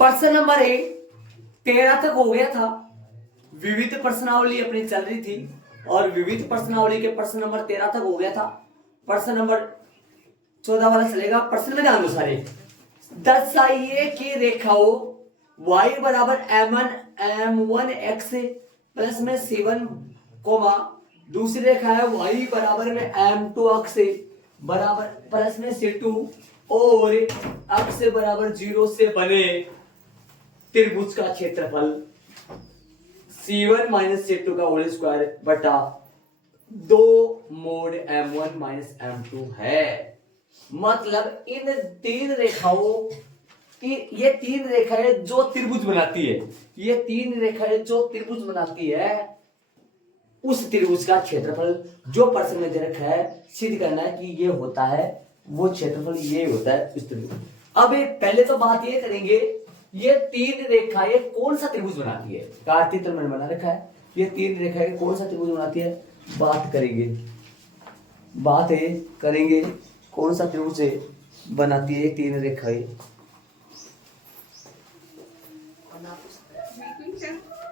प्रश्न नंबर 13 तक हो गया था। विविध प्रश्नावली अपनी चल रही थी और विविध प्रश्नावली के प्रश्न नंबर 13 तक हो गया था। प्रश्न नंबर 14 वाला चलेगा। प्रश्न में ध्यान दो सारे। दर्शाइए कि रेखाओं y बराबर m1 x प्लस में c1 कोमा दूसरी रेखा है y बराबर में m2 x बराबर प्लस में c2 और x बराबर 0 से बने त्रिभुज का क्षेत्रफल c1 माइनस c2 का होल स्क्वायर बटा 2 मोड m1 माइनस m2 है। मतलब इन तीन रेखाओं की, ये तीन रेखाएं जो त्रिभुज बनाती है, ये तीन रेखाएं जो त्रिभुज बनाती है, उस त्रिभुज का क्षेत्रफल जो प्रश्न में दे रखा है सिद्ध करना है कि ये होता है, वो क्षेत्रफल ये होता है उस त्रिभुज। अब पहले तो बात ये करेंगे, ये तीन रेखाएं कौन सा त्रिभुज बनाती है। कार्तीय त्रिभुज बना रखा है, ये तीन रेखाएं कौन सा त्रिभुज बनाती है, बात करेंगे कौन सा त्रिभुज बनाती है तीन रेखाएं।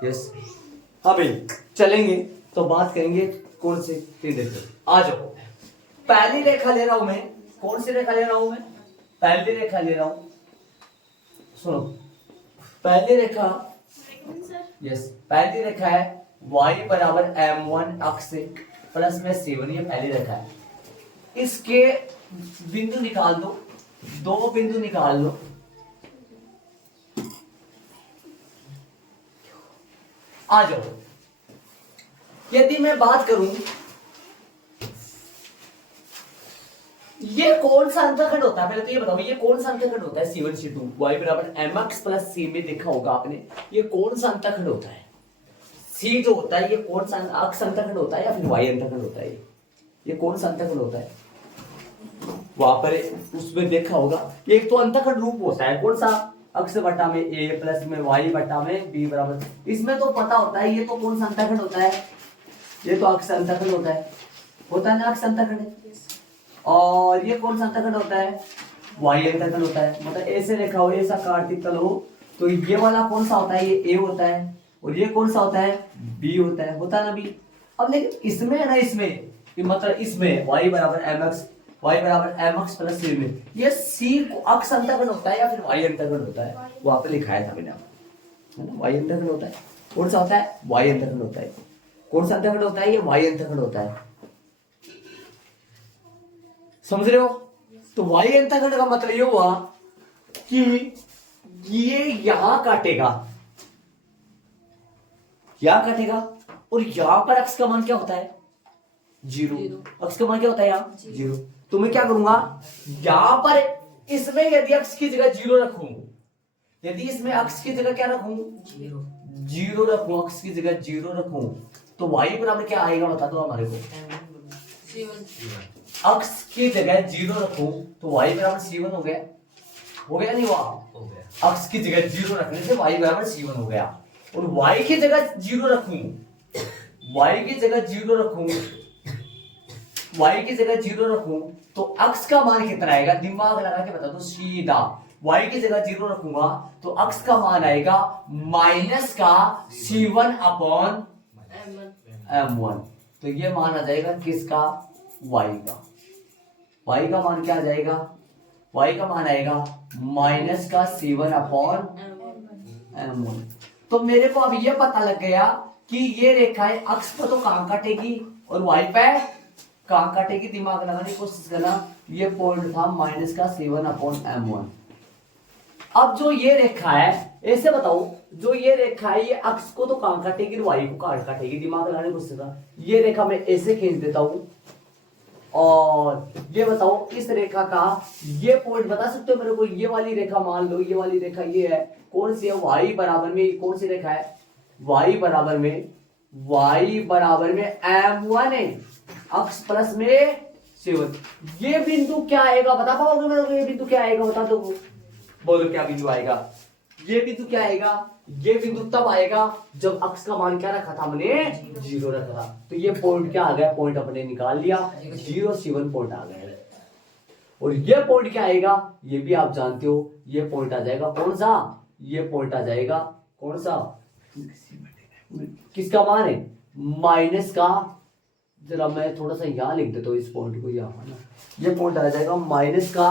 यस, हाँ भाई चलेंगे तो बात करेंगे कौन से तीन रेखाएं। आ जाओ, पहली रेखा ले रहा हूं मैं। कौन सी रेखा ले रहा हूं मैं? पहली रेखा ले रहा हूं। सुनो, पहली रेखा, यस, पहली रेखा है y बराबर m1 अक्ष प्लस में c1, ये पहली रेखा है। इसके बिंदु निकाल दो, दो बिंदु निकाल लो। आ जाओ, यदि मैं बात करूं, ये कौन सा अंतःखंड होता है, पहले तो ये बताओ ये कौन सा अंतःखंड होता है। c1 c2 y बराबर mx प्लस c में देखा होगा आपने, ये कौन सा अंतःखंड होता है। c जो होता है ये कौन सा अक्ष अंतःखंड होता है या फिर y अंतःखंड होता है, ये कौन सा अंतःखंड होता है। वहां पर उसमें देखा होगा, एक तो अंतःखंड रूप होता है कौन सा, अक्ष बटा में a प्लस में y बटा में b बराबर, इसमें तो पता होता है ये तो कौन सा अंतःखंड होता है, ये तो अक्ष अंतःखंड होता है ना, अक्ष अंतःखंड। और ये कौन सा अंतःखंड होता है, y अंतःखंड होता है। मतलब ऐसे रेखा हो, ऐसा कार्तिक तल हो, तो ये वाला कौन सा होता है, ये a होता है, और ये कौन सा होता है, b होता है ना b। अब लेकिन इसमें है ना, इसमें मतलब इसमें y बराबर mx प्लस c में, ये c अक्ष अंतःखंड होता है या फिर y अंतःखंड होता है, वहां पे लिखाया था मैंने, है ना, y अंतःखंड होता है। कौन सा होता है, y अंतःखंड होता है। कौन सा अंतःखंड होता है, ये y अंतःखंड होता है। समझ रहे हो। तो y अंतःखंड का मतलब ये हुआ कि ये यहां काटेगा और यहां पर अक्ष का मान क्या होता है, 0। अक्ष का मान क्या होता है यहाँ, 0। तो मैं क्या करूंगा, यहां पर इसमें यदि अक्ष की जगह 0 रखूं, यदि इसमें अक्ष की जगह क्या रखूं, 0 रखूं, अक्ष की जगह 0 रखूं, तो y बराबर क्या आएगा बता दो हमारे को। अक्ष की जगह 0 रखूं तो y बराबर c1 हो गया नहीं हुआ। अक्ष की जगह 0 रखने से y बराबर c1 हो गया। और y की जगह 0 रखूं, y की जगह 0 रखूं तो अक्ष का मान कितना आएगा, दिमाग लगा के बता दो सीधा। y की जगह 0 रखूंगा तो अक्ष का मान आएगा माइनस का c1 अपॉन m1। तो ये मान आ जाएगा किसका, y का मान क्या आ जाएगा, y का मान आएगा माइनस का c1 अपॉन m1। तो मेरे को अब ये पता लग गया कि ये रेखाएं अक्ष पर तो कहां काटेगी और y पे कहां काटेगी, दिमाग लगाने की कोशिश करना। ये पॉइंट था माइनस का c1 अपॉन m1। अब जो ये रेखा है, ऐसे बताओ, जो ये रेखा है ये अक्ष को तो कहां काटेगी, y को काटेगी, दिमाग लगाने की कोशिश करना। ये रेखा मैं ऐसे खींच देता हूं और ये बताओ इस रेखा का ये पॉइंट बता सकते हो मेरे को। ये वाली रेखा मान लो, ये वाली रेखा ये है, कौन सी है, y बराबर में कौन सी रेखा है, y बराबर में m1 है, अक्ष प्लस में c1। ये बिंदु क्या आएगा बता पाओगे मेरे को, ये बिंदु क्या आएगा बता दो, बोलो क्या बिंदु आएगा, ये बिंदु क्या आएगा, ये बिंदु तब आएगा जब अक्ष का मान क्या रखा था हमने, 0 रखा था। तो ये पॉइंट क्या आ गया, पॉइंट अपने निकाल लिया, 0 c1 पॉइंट आ गया। और ये पॉइंट क्या आएगा, ये भी आप जानते हो, ये पॉइंट आ जाएगा कौन सा, ये पॉइंट आ जाएगा कौन सा, किसका मान है, माइनस का, जरा मैं थोड़ा सा यहाँ लिख देता हूँ इस पॉइंट को, यहाँ ना, ये पॉइंट आ जाएगा माइनस का,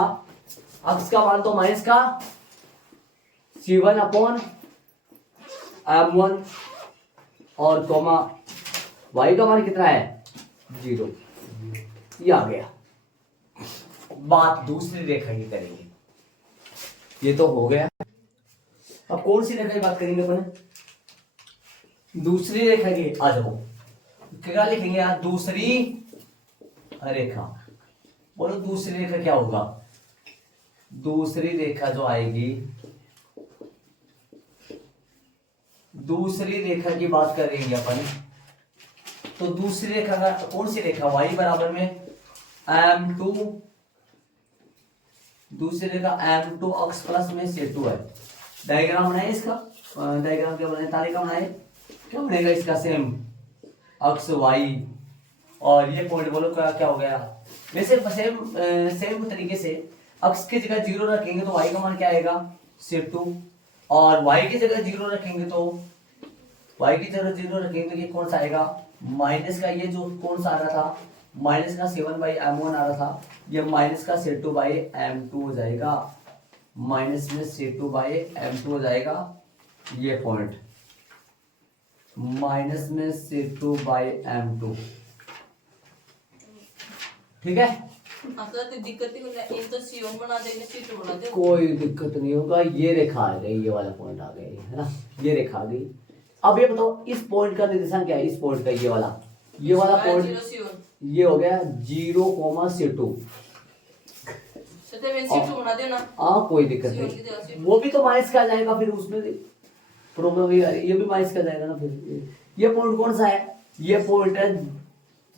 अक्स का मान तो माइनस का C1 अपॉन M1 और कॉमा y का मान कितना है 0, ये आ गया। बात दूसरी रेखा की करेंगे, ये तो हो गया। अब कौन सी रेखा की बात करेंगे अपन, दूसरी रेखा की, आ जाओ क्या लिखेंगे यार, दूसरी रेखा। बोलो दूसरी रेखा क्या होगा, दूसरी रेखा जो आएगी, दूसरी रेखा की बात करेंगे अपन, तो दूसरी रेखा का कौन सी रेखा, y बराबर में M2, दूसरी रेखा M2 अक्ष प्लस में C2 है। डायग्राम बनाए इसका, डायग्राम क्या बनाए, तालिका बनाए, क्या बनेगा इसका, सेम अक्ष y, और ये पॉइंट बोलो क्या हो गया, वैसे सेम तरीके से अक्ष की जगह 0 रखेंगे तो y का मान क्या आएगा C2, और y की जगह 0 रखेंगे तो y की जगह 0 रखेंगे तो ये कौन सा आएगा, माइनस का, ये जो कौन सा आ रहा था, माइनस का C1/M1 आ रहा था, ये माइनस का C2/M2 हो जाएगा, माइनस में C2/M2 हो जाएगा, ये पॉइंट माइनस में C2/M2, ठीक है। दिक्कत नहीं होगा, एक तो C1 बना देंगे, C2 बना देंगे, कोई दिक्कत नहीं होगा, ये रेखा आ गई, ये वाला पॉइंट आ गई है ना, ये रेखा आ गई। अब ये बताओ इस पॉइंट का निर्देशांक क्या है, इस पॉइंट का, ये वाला पॉइंट, ये हो गया 0,C2, C2 बना देना, हाँ कोई दिक्कत नहीं, वो भी तो माइनस का जाएगा, फिर उसमें प्रॉब्लम ये भी माइनस का जाएगा ना, फिर ये पॉइंट कौन सा है, ये पॉइंट है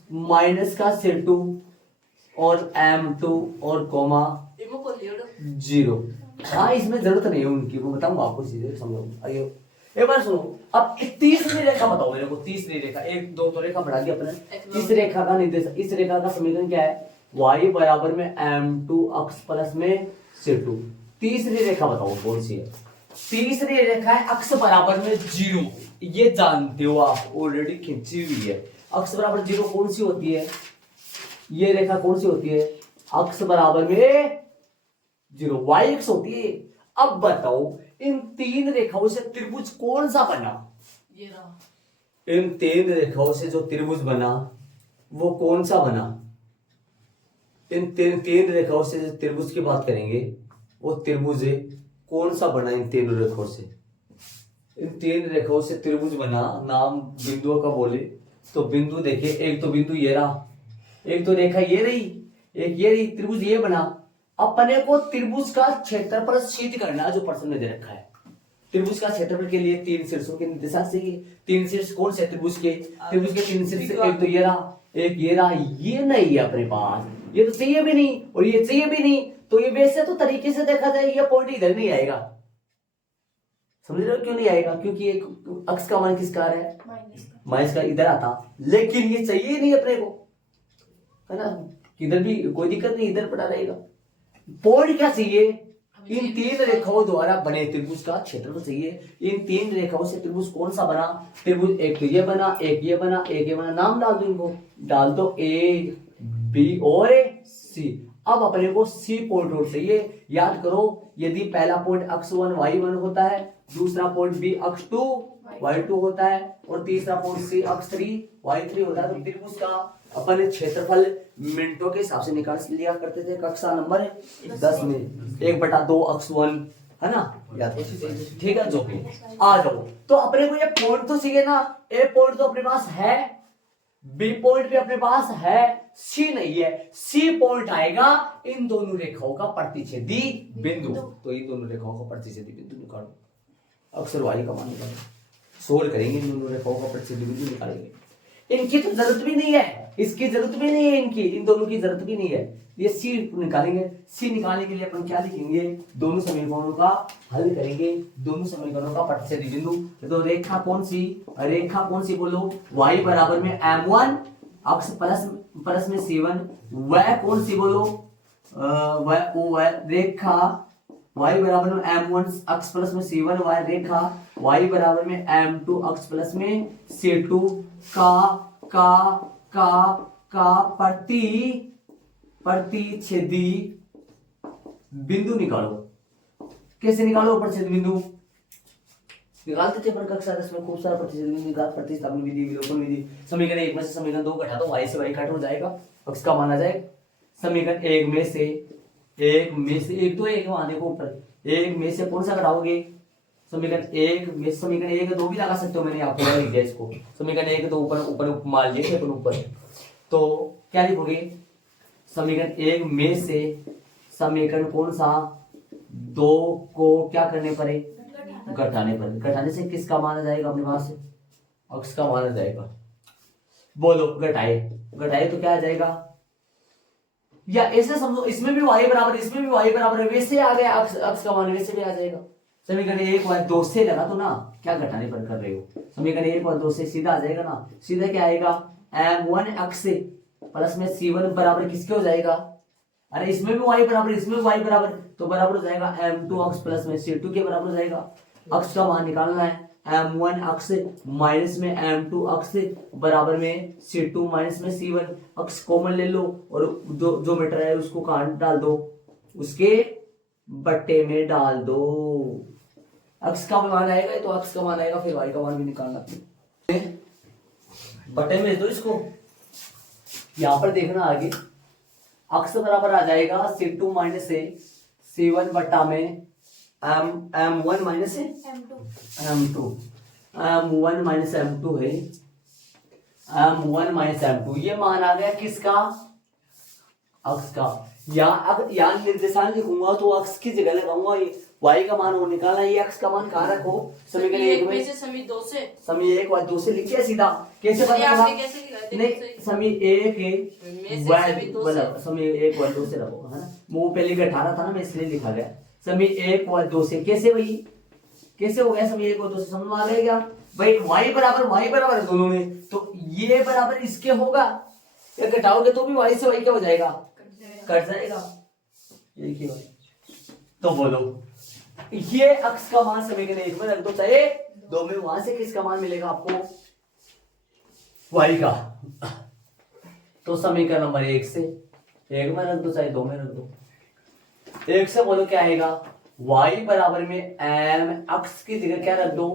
माइनस का C2 और M2 और कॉमा 0। हाँ इसमें जरूरत नहीं है उनकी, वो बताऊंगा आपको चीजें, समझो। आइए एक बार सुनो, अब तीसरी रेखा बताओ मेरे को, तीसरी रेखा, एक दो तो रेखा बढ़ा दी अपने, इस रेखा का निर्देश, इस रेखा का समीकरण क्या है, y बराबर में M2 अक्ष प्लस में C2। तीसरी रेखा बताओ कौन सी है, तीसरी रेखा है अक्ष बराबर में 0, ये जानते हो आप, ऑलरेडी खींची हुई है। अक्ष बराबर 0 कौन सी होती है, ये रेखा कौन सी होती है, अक्ष बराबर में 0 y अक्ष होती है। अब बताओ इन तीन रेखाओं से त्रिभुज कौन सा बना, ये रहा, इन तीन रेखाओं से जो त्रिभुज बना वो कौन सा बना, इन तीन रेखाओं से जो त्रिभुज की बात करेंगे वो त्रिभुज है, कौन सा बना इन तीन रेखाओं से, इन तीन रेखाओं से त्रिभुज बना, नाम बिंदुओं का बोले तो बिंदु देखिए, एक तो बिंदु ये रहा, एक तो रेखा ये रही, एक ये रही, त्रिभुज ये बना। अपने को त्रिभुज का क्षेत्रफल सिद्ध करना जो प्रश्न में दे रखा है, त्रिभुज का क्षेत्रफल के लिए तीन शीर्षों के निर्देशांक चाहिए। तीन शीर्ष कौन से त्रिभुज के तीन शीर्ष, एक तो ये रहा, एक ये रहा, ये नहीं है अपने पास, ये तो चाहिए भी नहीं और ये चाहिए भी नहीं, तो ये वैसे तो तरीके से देखा जाए ये पॉइंट इधर नहीं आएगा, समझ रहे हो क्यों नहीं आएगा, क्योंकि एक अक्ष का मान किसका है, माइनस का, इधर आता, लेकिन ये चाहिए नहीं अपने को, है ना, इधर भी कोई दिक्कत नहीं, इधर पड़ा रहेगा। पॉइंट क्या चाहिए, इन तीन रेखाओं द्वारा बने त्रिभुज का क्षेत्रफल चाहिए। इन तीन रेखाओं से त्रिभुज कौन सा बना, त्रिभुज एक तो ये बना, एक ये बना, एक ये बना, नाम डाल दो इनको, डाल दो A B और C। अब अपने को C पॉइंट और चाहिए, याद करो, यदि पहला पॉइंट अक्ष 1 y1 होता है, दूसरा पॉइंट B अक्ष 2 y2 होता है और तीसरा पॉइंट C अक्ष 3 y3 होता है, तो त्रिभुज का अपन क्षेत्रफल मिनटों के हिसाब से निकाल लिया करते थे, कक्षा नंबर 10 में 1/2 अक्ष 1, है ना, याद ठीक है, जो भी आ जाओ। तो अपने को ये पॉइंट तो चाहिए ना, ए पॉइंट तो अपने पास है, बी पॉइंट भी अपने पास है, सी नहीं है, सी पॉइंट आएगा इन दोनों रेखाओं का प्रतिच्छेदी बिंदु, तो इन दोनों रेखाओं का प्रतिच्छेदी बिंदु निकालो, अक्सर वाई का मान निकालो, सोल्व करेंगे, इन दोनों रेखाओं का प्रतिच्छेदी बिंदु निकालेंगे। इनकी तो जरूरत भी नहीं है, इसकी जरूरत भी नहीं है, इनकी इन दोनों की जरूरत भी नहीं है, ये सी निकालेंगे। सी निकालने के लिए अपन क्या लिखेंगे, दोनों समीकरणों का हल करेंगे, दोनों समीकरणों का प्रतिच्छेदी बिंदु। तो रेखा कौन सी बोलो, y बराबर में m1 अक्ष प्लस में c1, वह कौन सी बोलो, वह रेखा y बराबर में m1 अक्ष प्लस में c1 y रेखा y बराबर में m2 अक्ष प्लस में c2 का प्रतिच्छेदी बिंदु निकालो। कैसे निकालो प्रतिच्छेद बिंदु? निकालते थे पर कक्षा 10 में खूब सारा प्रतिच्छेद बिंदु निकाल, प्रतिस्थापन विधि, विलोपन विधि। समीकरण 1 में से समीकरण 2 घटा दो, y से y कट हो जाएगा, अक्ष का मान आ जाएगा। समीकरण 1 में से एक तो एक वहां देखो ऊपर, 1 में से कौन सा घटाओगे? समीकरण 1 में समीकरण 1 2 भी लगा सकते हो, मैंने आपको लिख दिया इसको। समीकरण 1 तो ऊपर मान लिए अपन ऊपर, तो क्या लिखोगे? समीकरण 1 में से समीकरण कौन सा 2 को क्या करने पड़े? घटाने पड़े। घटाने से किसका मान आ जाएगा अपने पास? अक्ष का मान आ जाएगा। बोलो घटाए तो क्या आ जाएगा? या ऐसे समझो, इसमें भी y बराबर, इसमें भी y बराबर है, वैसे आ गया अक्ष का मान, वैसे भी आ जाएगा। समीकरण 1 और 2 से लगा तो ना, क्या घटाने पर कर रहे हो? समीकरण 1 और 2 से सीधा आ जाएगा ना, सीधा क्या आएगा? m1 अक्ष से प्लस में c1 बराबर किसके हो जाएगा? अरे इसमें भी y बराबर, इसमें भी y बराबर, तो बराबर हो जाएगा m2 अक्ष प्लस में c2 के बराबर हो जाएगा। अक्ष का मान निकालना है, m1 अक्ष माइनस में m2 अक्ष बराबर में c2 माइनस में c1। अक्ष कॉमन ले लो और जो मीटर है उसको काट डाल दो, उसके बट्टे में डाल दो। अक्ष का मान आएगा तो अक्ष का मान आएगा, फिर y का मान भी निकालना, बट्टे में दो इसको। यहां पर देखना आगे, अक्ष बराबर आ जाएगा c2 माइनस से c1 बट्टा में m1 माइनस है m2 m1 माइनस m2 है, m1 माइनस m2। ये मान आ गया किसका? अक्ष का। यहाँ निर्देशांक लिखूंगा तो अक्ष की जगह लगाऊंगा, y का मान वो निकालना, ये अक्ष का मान कहाँ रखो? समीकरण 1 में से समी 2 से, समी 1 और 2 से लिखिए सीधा। कैसे पता चला? नहीं, समी 1 है, समी 1 और 2 से रखो, है ना। वो पहले घटा रहा था ना मैं, इसलिए लिखा गया समी 1 और 2 से। कैसे भाई, कैसे हो गया समी 1 और 2 से? समझ में आ गया क्या भाई? y बराबर है दोनों में, तो ये बराबर इसके होगा, या घटाओगे तो भी y से y क्या हो जाएगा? कट जाएगा। एक ही बात। तो बोलो, ये अक्ष का मान समीकरण 1 में रख दो, चाहे 2 में, वहां से किसका मान मिलेगा आपको? y का। तो समीकरण नंबर 1 से 1 में रख दो, चाहे 2 में रख दो। 1 से बोलो क्या आएगा? y बराबर में m अक्ष की जगह क्या रख दो?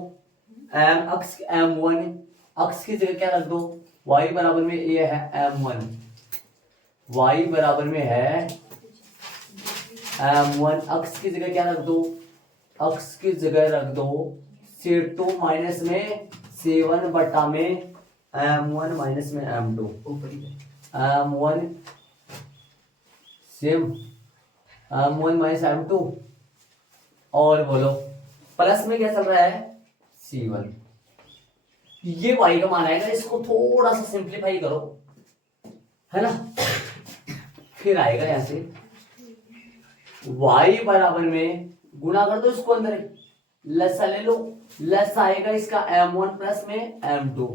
m अक्ष m1 अक्ष की जगह क्या रख दो? y बराबर में ये है m1, y बराबर में है m1 अक्ष की जगह क्या रख दो? अक्ष की जगह रख दो c2 माइनस में c1 बटा में m1 माइनस में m2, m1 same m1 minus m2, और बोलो प्लस में क्या चल रहा है? c1। ये y का मान आएगा, इसको थोड़ा सा सिंप्लीफाई करो, है ना, फिर आएगा यहां से y बराबर में गुणा कर दो इसको, अंदर लसा ले लो, लस आएगा इसका m1 प्लस में m2,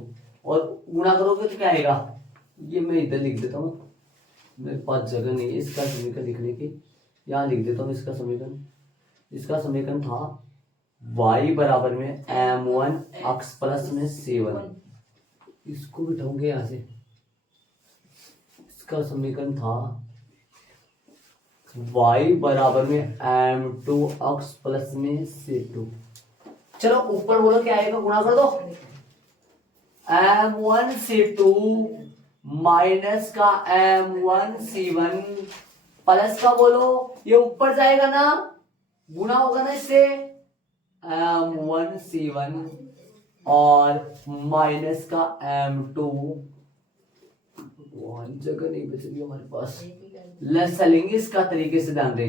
और गुणा करोगे तो क्या आएगा? ये मैं इधर लिख देता हूँ, मेरे पास जगह नहीं है इसका समीकरण लिखने की, यहाँ लिख देता हूँ इसका समीकरण। इसका समीकरण था y बराबर में m1 अक्ष प्लस में c1, इसको बिठाऊंगे यहाँ से। इसका समीकरण था y बराबर में m2 अक्ष प्लस में c2। चलो ऊपर बोलो क्या आएगा, गुणा कर दो, m1 c2 माइनस का m1 c1 प्लस का बोलो, ये ऊपर जाएगा ना, गुणा होगा ना इससे, m1 c1 और माइनस का m2, जगह नहीं बच रही हमारे पास, लेस लेंगे इसका, तरीके से ध्यान दे,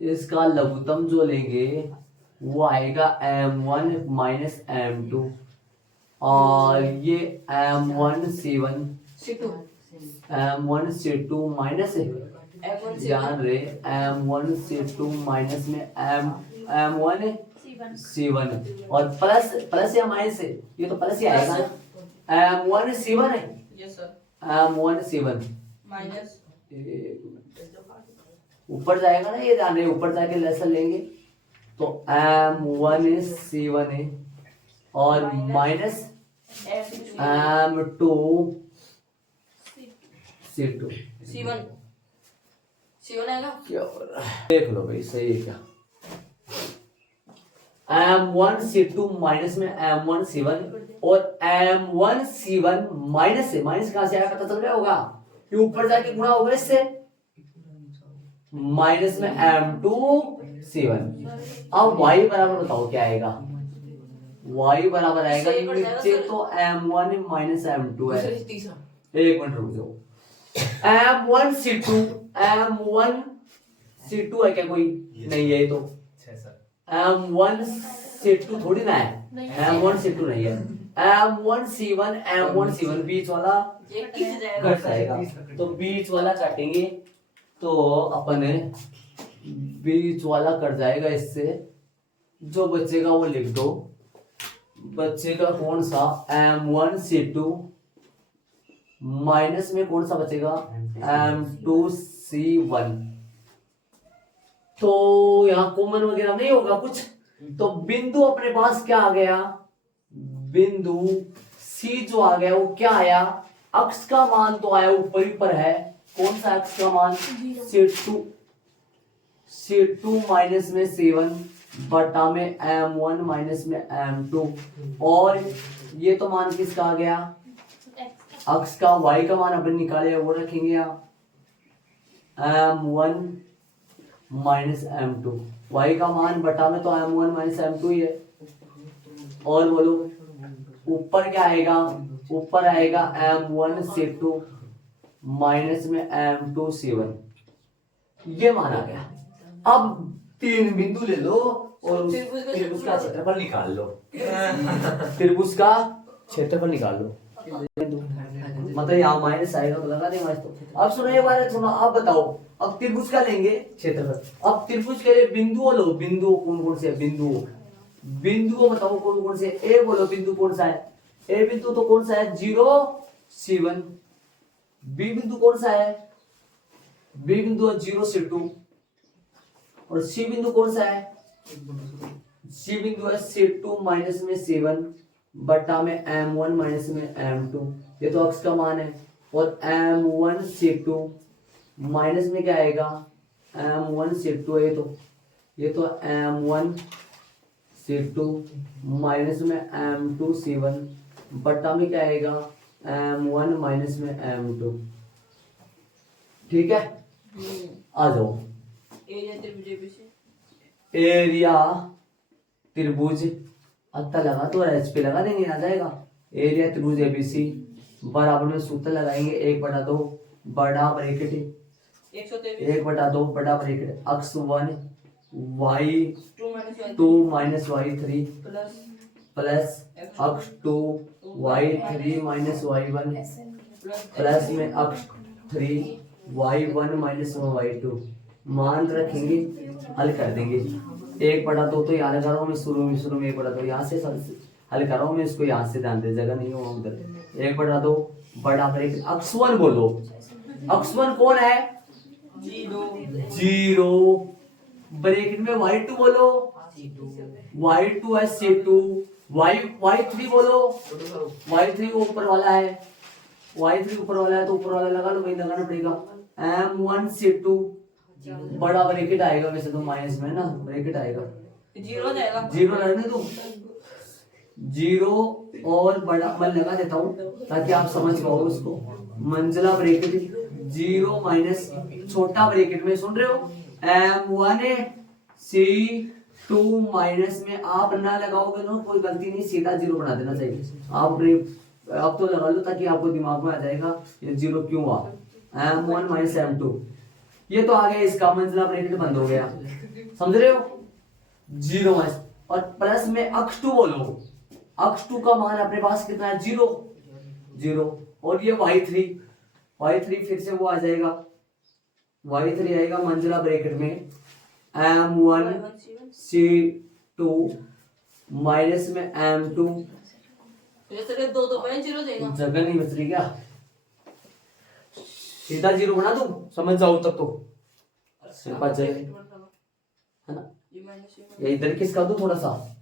इसका लघुत्तम जो लेंगे वो आएगा m1 माइनस m2, और ये m1 c1 m1 c2 minus ध्यान रहे m1 c2 माइनस में m1 c1, और प्लस या माइनस है, ये तो प्लस ही आएगा ना, m1 c1 है, yes sir, m1 c1 minus ऊपर जाएगा ना, ये ध्यान रहे, ऊपर जाके लेसन लेंगे तो M1 C1 है और minus M2 C2। C1 C1 आएगा। क्या हो रहा है देख लो भाई, सही है क्या? M1 C2 माइनस में M1 C1 और M1 C1 माइनस से, माइनस कहां से आया पता चल रहा होगा, ये ऊपर जाके गुणा होगा इससे, माइनस में M2 C1। अब y बराबर बताओ क्या आएगा? y बराबर आएगा नीचे तो M1 माइनस M2 है। एक मिनट रुक जाओ, M1 C2 है क्या कोई? नहीं है, ये तो M1 C2 थोड़ी ना है, M1 C2 नहीं है। M1 C1 बीच वाला कट जाएगा, तो बीच वाला काटेंगे तो अपन बीच वाला कट जाएगा इससे, जो बचेगा वो लिख दो। बचेगा कौन सा? M1 C2 माइनस में कौन सा बचेगा? M2 C1। तो यहाँ कॉमन वगैरह नहीं होगा कुछ, तो बिंदु अपने पास क्या आ गया? बिंदु C जो आ गया वो क्या आया? अक्ष का मान तो आया ऊपर पर है, कौन सा अक्ष का मान? C2 माइनस में C1 बटा में M1 माइनस में M2, और ये तो मान किसका आ गया? अक्ष का। y का मान अपन निकाले वो रखेंगे यहाँ, M1 माइनस M2, y का मान बटा में तो M1 माइनस M2 ही है। और बोलो ऊपर क्या आएगा? ऊपर आएगा M1 C2 माइनस में M2 C1, ये मान आ गया। अब तीन बिंदु ले लो और त्रिभुज का क्षेत्रफल निकाल लो। त्रिभुज का क्षेत्रफल निकाल लो, मतलब यहाँ माइनस आएगा तो लगा देगा इसको। अब सुनो ये बात, सुनो अब बताओ, अब त्रिभुज का लेंगे क्षेत्रफल। अब त्रिभुज के लिए बिंदुओं लो, बिंदु कौन कौन से? बिंदुओं बताओ कौन कौन से? ए बोलो बिंदु कौन सा है? ए बिंदु तो कौन सा है? 0 C1। बी बिंदु कौन सा है? बी बिंदु 0 C2। और सी बिंदु कौन सा है? सी बिंदु है C2 माइनस में C1 बटा में M1 माइनस में M2, ये तो अक्ष का मान है। और M1 C2 माइनस में क्या आएगा? M1 C2 है, ये तो M1 C2 माइनस में M2 C1 बटा में क्या आएगा? M1 माइनस में M2। ठीक है, आ जाओ। एरिया त्रिभुज अत्ता लगा तो एच पे लगा देंगे, आ जाएगा। एरिया त्रिभुज एबीसी बराबर में सूत्र लगाएंगे 1/2 बड़ा ब्रैकेट 1/2 बड़ा ब्रैकेट अक्ष 1 y2 माइनस y3 प्लस अक्ष 2 y3 माइनस y1 प्लस में अक्ष 3 y1 माइनस y2। मान रखेंगे, हल कर देंगे। 1/2 तो यहाँ लगा रहा हूँ मैं, शुरू में 1/2 यहाँ से हल कर रहा हूँ मैं इसको, यहाँ से ध्यान दे, जगह नहीं हो उधर। 1/2 बड़ा ब्रैकेट अक्ष 1 बोलो। अक्ष 1 कौन है? 0 ब्रैकेट में y2 बोलो, y2 है C2, y3 बोलो, y3 वो ऊपर वाला है, y3 ऊपर वाला है तो ऊपर वाला लगा लो भाई, लगाना पड़ेगा। M1 C2 बड़ा ब्रैकेट आएगा, वैसे तो माइनस में ना ब्रैकेट आएगा, 0 रहने दो, 0 और बड़ा मैं लगा देता हूँ ताकि आप समझ पाओ उसको। मंजिला ब्रैकेट 0 माइनस छोटा ब्रैकेट में, सुन रहे हो? M1 C2 माइनस में आप ना लगाओगे ना कोई गलती नहीं, सीधा 0 बना देना चाहिए। आप तो लगा लो ताकि आपको दिमाग में आ जाएगा ये 0 क्यों हुआ। M1 माइनस M2, ये तो आ गया, इसका मंजिला ब्रैकेट बंद हो गया, समझ रहे हो? 0 माइनस और प्लस में अक्ष 2 बोलो। अक्ष 2 का मान अपने पास कितना है? 0 और ये y3 फिर से वो आ जाएगा, y3 आएगा मंजिला ब्रैकेट में M1 C2 माइनस में M2, जगह नहीं बच रही क्या? सीधा 0 बना दूं, समझ जाओ तब तो। सिर्फ बच जाएगा, है ना। ये माइनस ये इधर किस कर दो थोड़ा सा,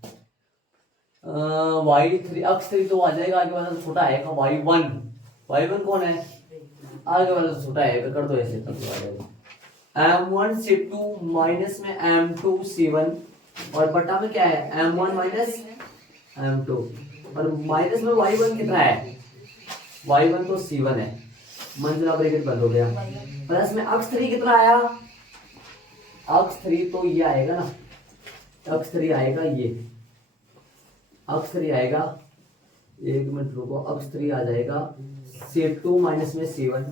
y3 x3 तो आ जाएगा, आगे वाला तो छोटा आएगा y1 कौन है, आगे वाला तो छोटा आएगा, कर दो ऐसे तब तो आ जाएगा m1 c2 माइनस में m2 c1 और बटा में क्या है m1 माइनस m2 और माइनस में y1 कितना है, y1 तो c1 है, मंजिला ब्रैकेट बंद हो गया, प्लस में x3 कितना आया, x3 तो ये आएगा ना, x3 आएगा ये, x3 आएगा, एक मिनट रुको, x3 आ जाएगा c2 माइनस में c1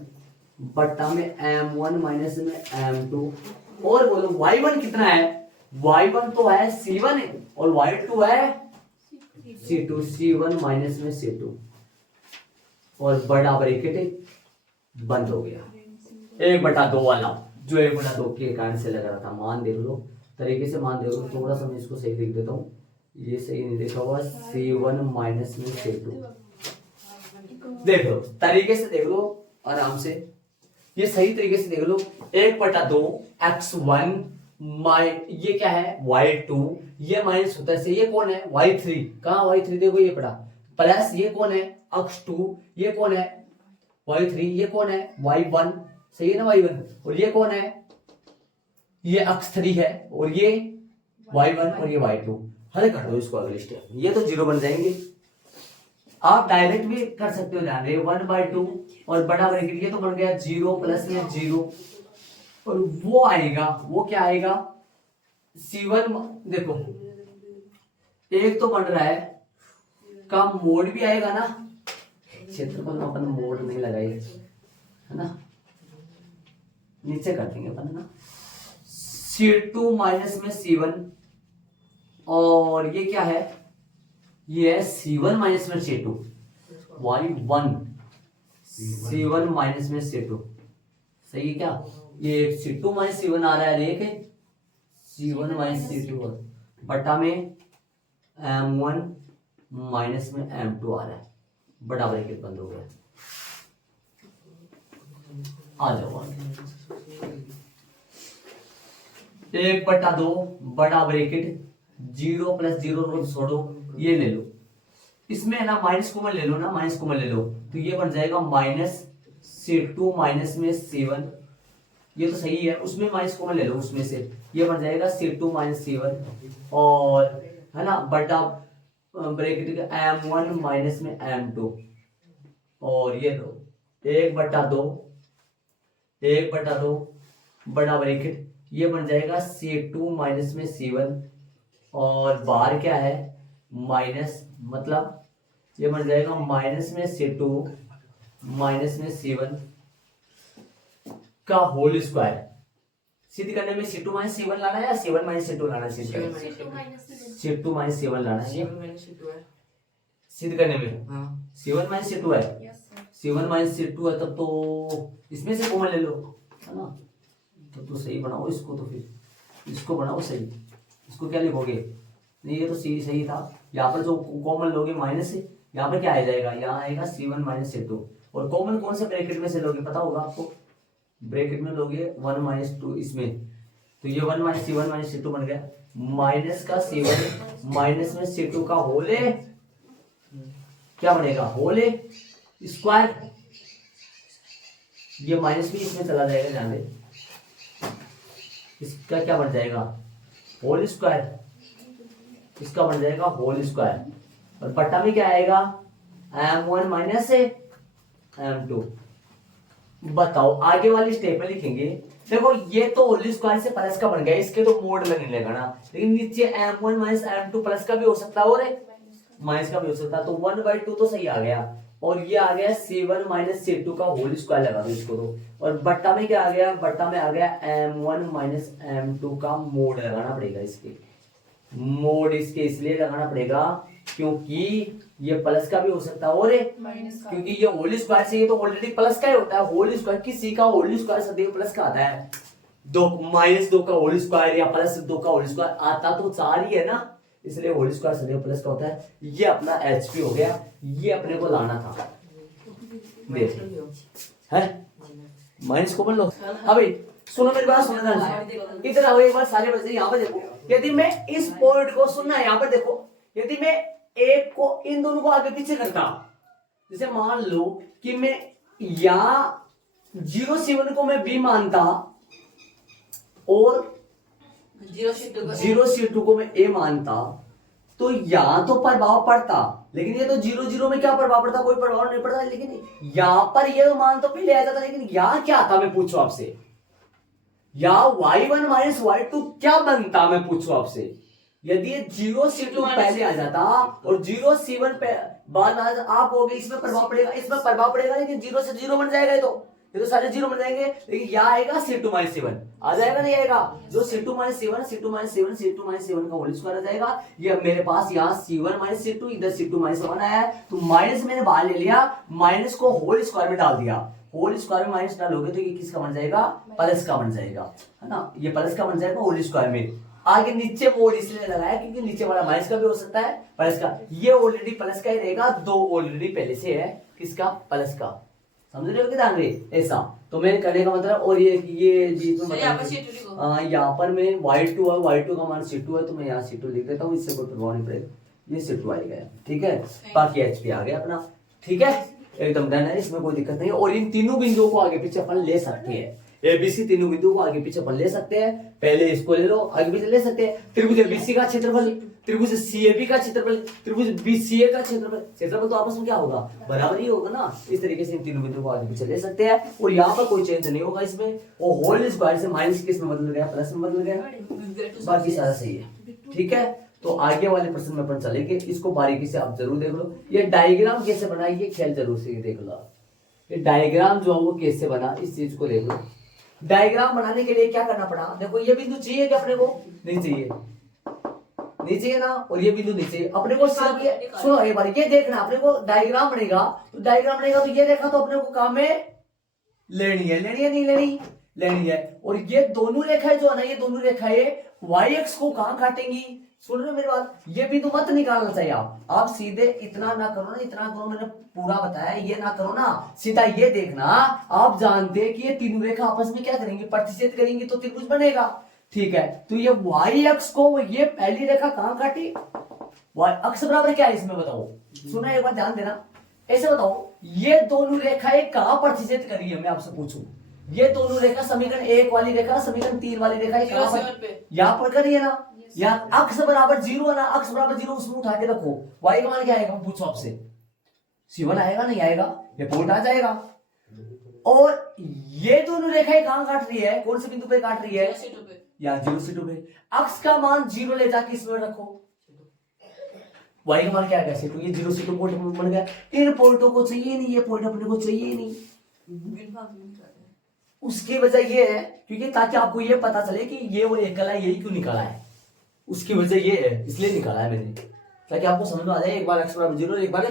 बट्टा में m1 माइनस में m2 और बोलो y1 कितना है, y1 तो है c1 है और y2 है c2, c1 माइनस में c2 और बड़ा ब्रैकेट बंद हो गया, 1/2 वाला जो 1/2 के कारण से लग रहा था, मान देख लो तरीके से, मान देखो थोड़ा सा मैं इसको सही लिख देता हूँ, ये सही नहीं लिखा हुआ, c1 माइनस में c2, देख लो तरीके से, देख लो आराम से, ये सही तरीके से देख लो, 1/2 x1 ये क्या है y2, ये माइनस होता है, ये कौन है y3, कहाँ y3 देखो ये पड़ा, प्लस ये कौन है x2, ये कौन है y3, ये कौन है y1, सही है ना y1, और ये कौन है, ये x3 है और ये y1 और ये y2, हल कर दो इसको अगले स्टेप, ये तो 0 बन जाएंगे, आप डायरेक्ट भी कर सकते हो, ध्यान रहे 1/2 और बड़ा ब्रैकेट ये तो बन गया 0 प्लस में 0 और वो आएगा, वो क्या आएगा c1, देखो एक तो बन रहा है का मोड भी आएगा ना, क्षेत्रफल में अपन मोड नहीं लगाए है ना, नीचे कर देंगे अपन है ना, c2 माइनस में c1 और ये क्या है, ये है c1 माइनस में c2 y1 c1 माइनस में c2, सही है क्या, ये एक c2 माइनस c1 आ रहा है, एक है c1 माइनस c2 बटा में m1 माइनस में m2 आ रहा है, बड़ा ब्रैकेट बंद हो गया, आ जाओ आगे, 1/2 बड़ा ब्रैकेट 0 प्लस 0 छोड़ो, ये ले लो, इसमें है ना माइनस कॉमन ले लो ना, माइनस कॉमन ले लो तो ये बन जाएगा माइनस c2 माइनस में c1, ये तो सही है, उसमें माइनस कॉमन ले लो, उसमें से ये बन जाएगा c2 माइनस c1 और है ना बटा ब्रैकेट m1 माइनस में m2 और ये दो 1/2 बड़ा ब्रैकेट ये बन जाएगा c2 माइनस में c1 और बाहर क्या है माइनस, मतलब ये बन जाएगा माइनस में c2 माइनस में c1 का होल स्क्वायर, सिद्ध करने में c2 माइनस c1 लाना है या c1 माइनस c2 लाना है, c2 माइनस c1 लाना है सिद्ध करने में, c1 माइनस c2 है, c1 माइनस c2 है, तब तो इसमें से कॉमन ले लो है ना, तो सही बनाओ इसको, तो फिर इसको बनाओ सही, इसको क्या लिखोगे, नहीं ये तो सही था, यहाँ पर जो कॉमन लोगे माइनस से, यहाँ पर क्या आ जाएगा, यहाँ आएगा c1 माइनस c2 और कॉमन कौन से ब्रैकेट में से लोगे पता होगा आपको, ब्रैकेट में लोगे 1 माइनस 2 इसमें, तो ये 1 माइनस c1 माइनस c2 बन गया, माइनस का c1 माइनस में c2 का होल है, क्या बनेगा होल स्क्वायर, ये माइनस भी इसमें चला जाएगा, ध्यान दे, इसका क्या बन जाएगा होल स्क्वायर, इसका बन जाएगा होल स्क्वायर और बट्टा में क्या आएगा m1 माइनस m2, बताओ आगे वाली स्टेप में लिखेंगे, देखो ये तो होल स्क्वायर से प्लस का बन गया, इसके तो मोड में नहीं लगाना, लेकिन नीचे m1 माइनस m2 प्लस का भी हो सकता है और माइनस का भी हो सकता है, तो 1/2 तो सही आ गया और ये आ गया c1 माइनस c2 का होल स्क्वायर लगा दो इसको तो, और बट्टा में क्या आ गया, बट्टा में आ गया m1 माइनस m2 का मोड लगाना पड़ेगा, इसके मोड इसके इसलिए लगाना पड़ेगा क्योंकि ये प्लस का भी हो सकता है और क्योंकि ये होल स्क्वायर से, ये तो ऑलरेडी प्लस का ही होता है, होल स्क्वायर किसी का होल स्क्वायर सदैव प्लस का आता है, 2 माइनस 2 का होल स्क्वायर या प्लस 2 का होल स्क्वायर आता तो 4 ही है ना, इसलिए होल स्क्वायर सदैव प्लस का होता है, ये अपना HP हो गया, ये अपने को लाना था, है माइनस कॉमन लो, अभी सुनो मेरी बात, सुनो ध्यान से। इधर आओ एक बार सारे बच्चे, यहाँ पर देखो। यदि मैं इस पॉइंट को, सुनना है यहाँ पर देखो, यदि मैं एक को, इन दोनों को आगे पीछे करता, जैसे मान लो कि मैं या 0C1 को मैं बी मानता और 0C2 को मैं ए मानता, तो यहाँ तो प्रभाव पड़ता, लेकिन ये तो 0 में क्या प्रभाव पड़ता, कोई प्रभाव नहीं पड़ता। लेकिन यहाँ पर ये मान तो पहले आ जाता, लेकिन यहाँ क्या था मैं पूछूं आपसे, या y1 माइनस y2 क्या बनता मैं पूछूं आपसे। यदि ये 0C2 पहले आ जाता और 0C1 पे बाद आप हो गए, इसमें प्रभाव पड़ेगा, इसमें प्रभाव पड़ेगा, लेकिन 0 से 0 बन जाएगा। ये तो सारे 0 बन जाएंगे, लेकिन यहाँ आएगा C2 माइनस C1 आ जाएगा, नहीं आएगा। जो C2 minus C1 C2 minus C1 C2 minus C1 का होल स्क्वायर आ जाएगा। ये मेरे पास यहाँ C1 माइनस C2, इधर C2 माइनस C1 आया है, तो माइनस मैंने बाहर ले लिया, माइनस को होल स्क्वायर में डाल दिया। होल स्क्वायर में माइनस डालोगे तो ये किसका बन जाएगा, प्लस का बन जाएगा, है ना। ये प्लस का बन जाएगा होल स्क्वायर में। आगे नीचे मोड इसलिए लगाया क्योंकि नीचे वाला माइनस का भी हो सकता है, प्लस का। ये ऑलरेडी प्लस का ही रहेगा, दो ऑलरेडी पहले से है, किसका, प्लस का। समझ रहे हो कि ध्यान रहे, ऐसा। तो मेरे करने का मतलब, और ये बीच में यहाँ पर मैं y2 है, y2 का मान C2 है, तो मैं यहाँ C2 लिख देता हूँ, इससे कोई प्रभाव नहीं पड़ेगा, ये C2 आएगा, ठीक है। बाकी HP आ गया अपना, ठीक है, एकदम डन है, इसमें कोई दिक्कत नहीं। और इन तीनों बिंदुओं को आगे पीछे अपन ले सकते हैं, ABC तीनों बिंदुओं को आगे पीछे अपन ले सकते हैं। पहले इसको ले लो, आगे पीछे ले सकते हैं। त्रिभुज ABC का क्षेत्रफल, त्रिभुज CAB का क्षेत्रफल, त्रिभुज BCA का क्षेत्रफल तो आपस में क्या होगा, बराबर ही होगा ना। इस तरीके से इन तीनों बिंदुओं को आगे पीछे ले सकते हैं, और यहाँ पर कोई चेंज नहीं होगा इसमें। और होल स्क्वायर से माइनस किस में बदल गया, प्लस में बदल गया, बाकी सारा सही है, ठीक है। तो आगे वाले प्रश्न में अपन चलेंगे, इसको बारीकी से आप जरूर देख लो। ये डायग्राम कैसे बना, ये खेल जरूर से देख लो। ये डायग्राम जो है वो कैसे बना, इस चीज को देख लो। डायग्राम बनाने के लिए क्या करना पड़ा, देखो ये बिंदु चाहिए क्या अपने को, नहीं चाहिए, नहीं चाहिए ना, और ये बिंदु नहीं चाहिए अपने को। सिर्फ ये सुनो एक बार, ये देखना अपने को, डायग्राम बनेगा तो ये रेखा तो अपने को काम में लेनी है, नहीं लेनी है। और ये दोनों रेखाएं जो है ना, ये दोनों रेखाएं y-अक्ष को कहां काटेंगी, सुन रहे हो मेरी बात। ये बिंदु मत निकालना चाहिए आप सीधे इतना ना करो ना, इतना करो, मैंने पूरा बताया, ये ना करो ना, सीधा ये देखना। आप जानते हैं कि ये तीनों रेखा आपस में क्या करेंगी, प्रतिच्छेद करेंगी, तो त्रिभुज बनेगा, ठीक है। तो ये y-अक्ष को, ये पहली रेखा कहां काटी, y-अक्ष बराबर क्या है इसमें बताओ, सुना एक बार ध्यान देना, ऐसे बताओ, ये दोनों रेखाएं कहां प्रतिच्छेद करी है, मैं आपसे पूछूं। ये दोनों रेखा समीकरण 1 वाली रेखा, समीकरण 3 वाली रेखा यहाँ पर करिए ना, यहाँ अक्ष बराबर 0 है ना, अक्ष बराबर 0 उसमें उठा के रखो, y का मान क्या आएगा, पूछो आपसे, C1 आएगा, नहीं आएगा, ये पॉइंट आ जाएगा। और ये दोनों रेखाएं कहां काट रही है, कौन से बिंदु पे काट रही है, यहाँ 0C2 पे। अक्ष का मान 0 ले जाके इसमें रखो, y का मान क्या आएगा, C2, ये 0C2 पॉइंट बन गया। इन पॉइंटों को चाहिए नहीं, ये पॉइंट अपने को चाहिए नहीं। उसकी वजह ये है क्योंकि ताकि आपको ये पता चले कि ये वो निकला है, यही क्यों निकाला है, उसकी वजह ये है, इसलिए निकाला है मैंने, ताकि आपको समझ में आ जाए। एक बार x बराबर 0, एक बार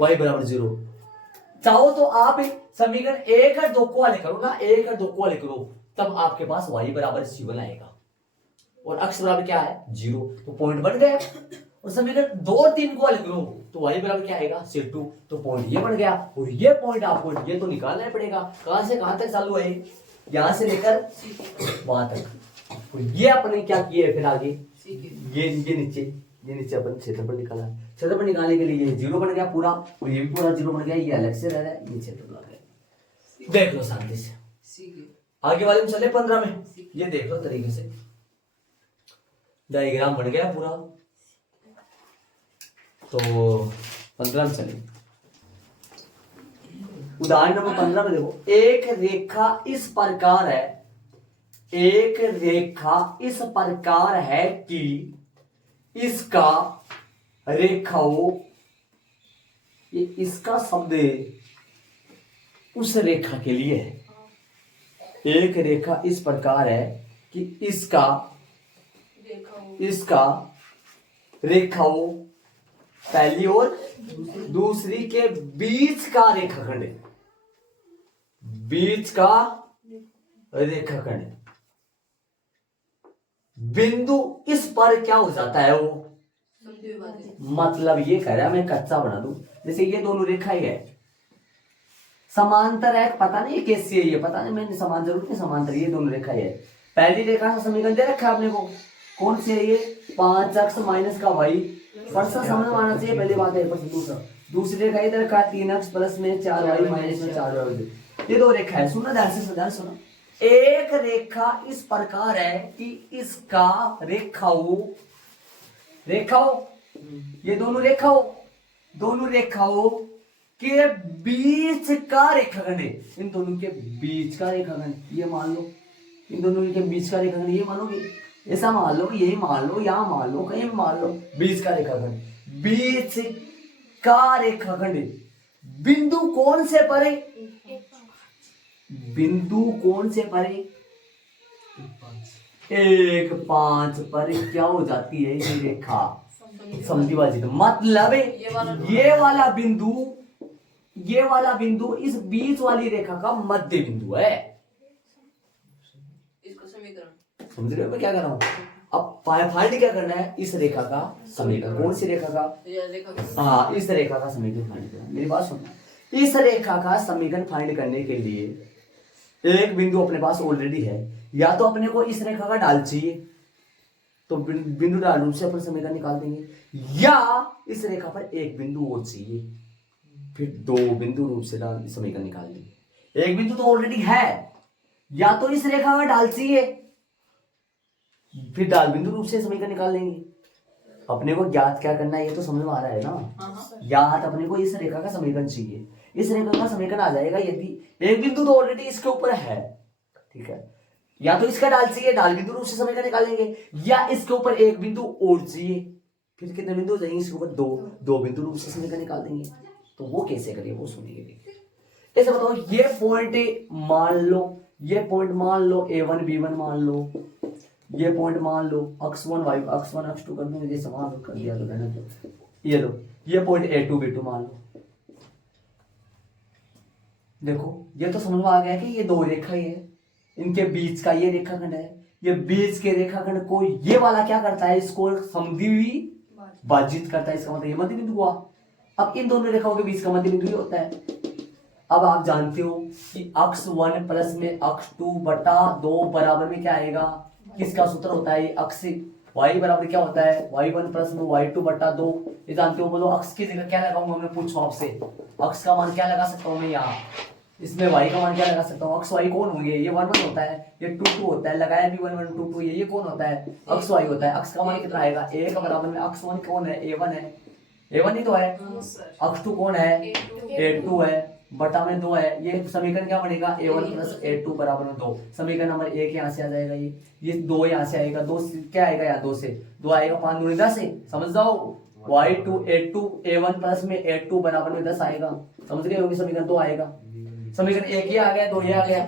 y बराबर 0। चाहो तो आप समीकरण 1 और 2 को हल करो ना, 1 और 2 को हल करो, तब आपके पास y बराबर C1 आएगा, और x बराबर क्या है 0, तो पॉइंट बन गया। और समीकरण 2 और 3 को हल करो तो y बराबर क्या आएगा C2, तो पॉइंट ये बन गया। और ये पॉइंट आपको ये तो निकालना पड़ेगा, कहां से कहां तक चालू है, यहां से लेकर वहां तक। तो ये अपने क्या किए फिर आगे, ये नीचे अपन क्षेत्रफल निकाला। क्षेत्रफल निकालने के लिए ये 0 बन गया पूरा, और ये भी पूरा 0 बन गया, ये अलग से रह रहा है, ये क्षेत्रफल आ गया। देख लो शांति से, आगे वाले में चले 15 में, ये देख लो तरीके से, डायग्राम बन गया पूरा। तो 15 में चले, उदाहरण नंबर 15 में देखो, एक रेखा इस प्रकार है, एक रेखा इस प्रकार है कि इसका रेखाओं, ये इसका शब्द उस रेखा के लिए है। एक रेखा इस प्रकार है कि इसका रेखाओं पहली और दूसरी के बीच का रेखाखंड, बीच का रेखाखंड, बिंदु इस पर क्या हो जाता है वो, मतलब ये कह रहा है, मैं कच्चा बना दूं, जैसे ये दोनों रेखाएं है, समांतर है, पता नहीं कैसी है ये, पता नहीं, मैंने समान जरूर नहीं, समांतर ये दोनों रेखा है। पहली रेखा का समीकरण दे रखा है आपने को, कौन सी है ये, 5x माइनस का y, प्रश्न समझ में आना चाहिए पहली बात है। दूसरी रेखा इधर का 3x प्लस में 4y माइनस में 4y, ये दो रेखा है। सुनो ध्यान से, ध्यान सुनो। एक रेखा इस प्रकार है कि इसका रेखाओं ये दोनों रेखाओं के बीच का रेखाखंड है, इन दोनों के बीच का रेखाखंड ये मान लो, इन दोनों के बीच का रेखाखंड ये मानोगे, ऐसा मान लो, यही मान लो, यहाँ मान लो, कहीं मान लो, बीच का रेखाखंड, बीच का रेखाखंड। बिंदु कौन से परे, बिंदु कौन से परे, 1 5 पर क्या हो जाती है ये रेखा, समद्विभाजित। मतलब ये वाला बिंदु इस बीच वाली रेखा का मध्य बिंदु है। इसको समीकरण समझ रहे हो मैं क्या कर रहा हूँ? अब फाइंड क्या करना है, इस रेखा का समीकरण। कौन सी रेखा का? हाँ, इस रेखा का समीकरण फाइंड करना। मेरी बात सुनो, इस रेखा का समीकरण फाइंड करने के लिए एक बिंदु अपने पास ऑलरेडी है, या तो अपने को इस रेखा का ढाल चाहिए, तो बिंदु ढाल रूप से अपन समीकरण निकाल देंगे, या इस रेखा पर एक बिंदु और चाहिए, फिर 2 बिंदु रूप से समीकरण निकाल देंगे। एक बिंदु तो ऑलरेडी है, या तो इस रेखा का ढाल चाहिए, फिर ढाल बिंदु रूप से समीकरण निकाल लेंगे। अपने को ज्ञात क्या करना है ये तो समझ में आ रहा है ना। ज्ञात अपने को इस रेखा का समीकरण चाहिए, इस रेखा का समीकरण आ जाएगा यदि एक बिंदु तो ऑलरेडी इसके ऊपर है, ठीक है, या तो इसका ढाल चाहिए, ढाल बिंदु रूप से समीकरण निकालेंगे, या इसके ऊपर एक बिंदु और चाहिए, फिर कितने बिंदु हो जाएंगे इसके ऊपर, 2 बिंदु रूप से समीकरण निकाल देंगे। तो वो कैसे करिए वो सुनिए। ऐसे बताओ, ये पॉइंट मान लो, ये पॉइंट मान लो a1 b1 मान लो, ये पॉइंट मान लो x1 y x1 x2 कर दूं, ये समान कर दिया तो मैंने, ये लो, ये पॉइंट a2 b2 मान लो। देखो ये तो समझ में आ गया कि ये 2 रेखा ही है, इनके बीच का ये रेखाखंड है, ये बीच के रेखाखंड को ये वाला क्या करता है, इसको समद्विभाजित करता है, इसका मतलब ये मध्य बिंदु हुआ। अब इन दोनों रेखाओं के बीच का मध्य बिंदु होता है। अब आप जानते हो कि x1 प्लस में x2 बटा 2 बराबर में क्या आएगा, किसका सूत्र होता है, अक्ष y बराबर क्या होता है, y1 प्लस में y2 बटा 2। ये जानते हो, बोलो अक्ष की जगह क्या लगाऊंगा, मैं पूछूं आपसे, अक्ष का मान क्या लगा सकता हूं मैं यहाँ, इसमें y का मान क्या लगा सकता हूँ, अक्ष y कौन होंगे, ये 1 1 होता है, ये 2 2 होता है, लगाया भी 1 1 2 2, ये कौन होता है, अक्ष y होता है। अक्ष का मान कितना आएगा, 1 का बराबर में अक्ष 1 कौन है, a1 है, a1 ही तो है, अक्ष 2 कौन है, a2 है, बटा में 2 है। ये समीकरण क्या बनेगा, a1 प्लस a2 बराबर में 2। समीकरण नंबर 1 यहाँ से आ जाएगा, ये 2 यहाँ से आएगा, 2 क्या आएगा, यहाँ 2 से 2 आएगा, 5 दूनी 10 है, समझ जाओ, y2 a2 a1 प्लस में a2 बराबर में 10 आएगा, समझ गए होगी, समीकरण 2 आएगा। समीकरण 1 ये आ गया, 2 ये आ गया,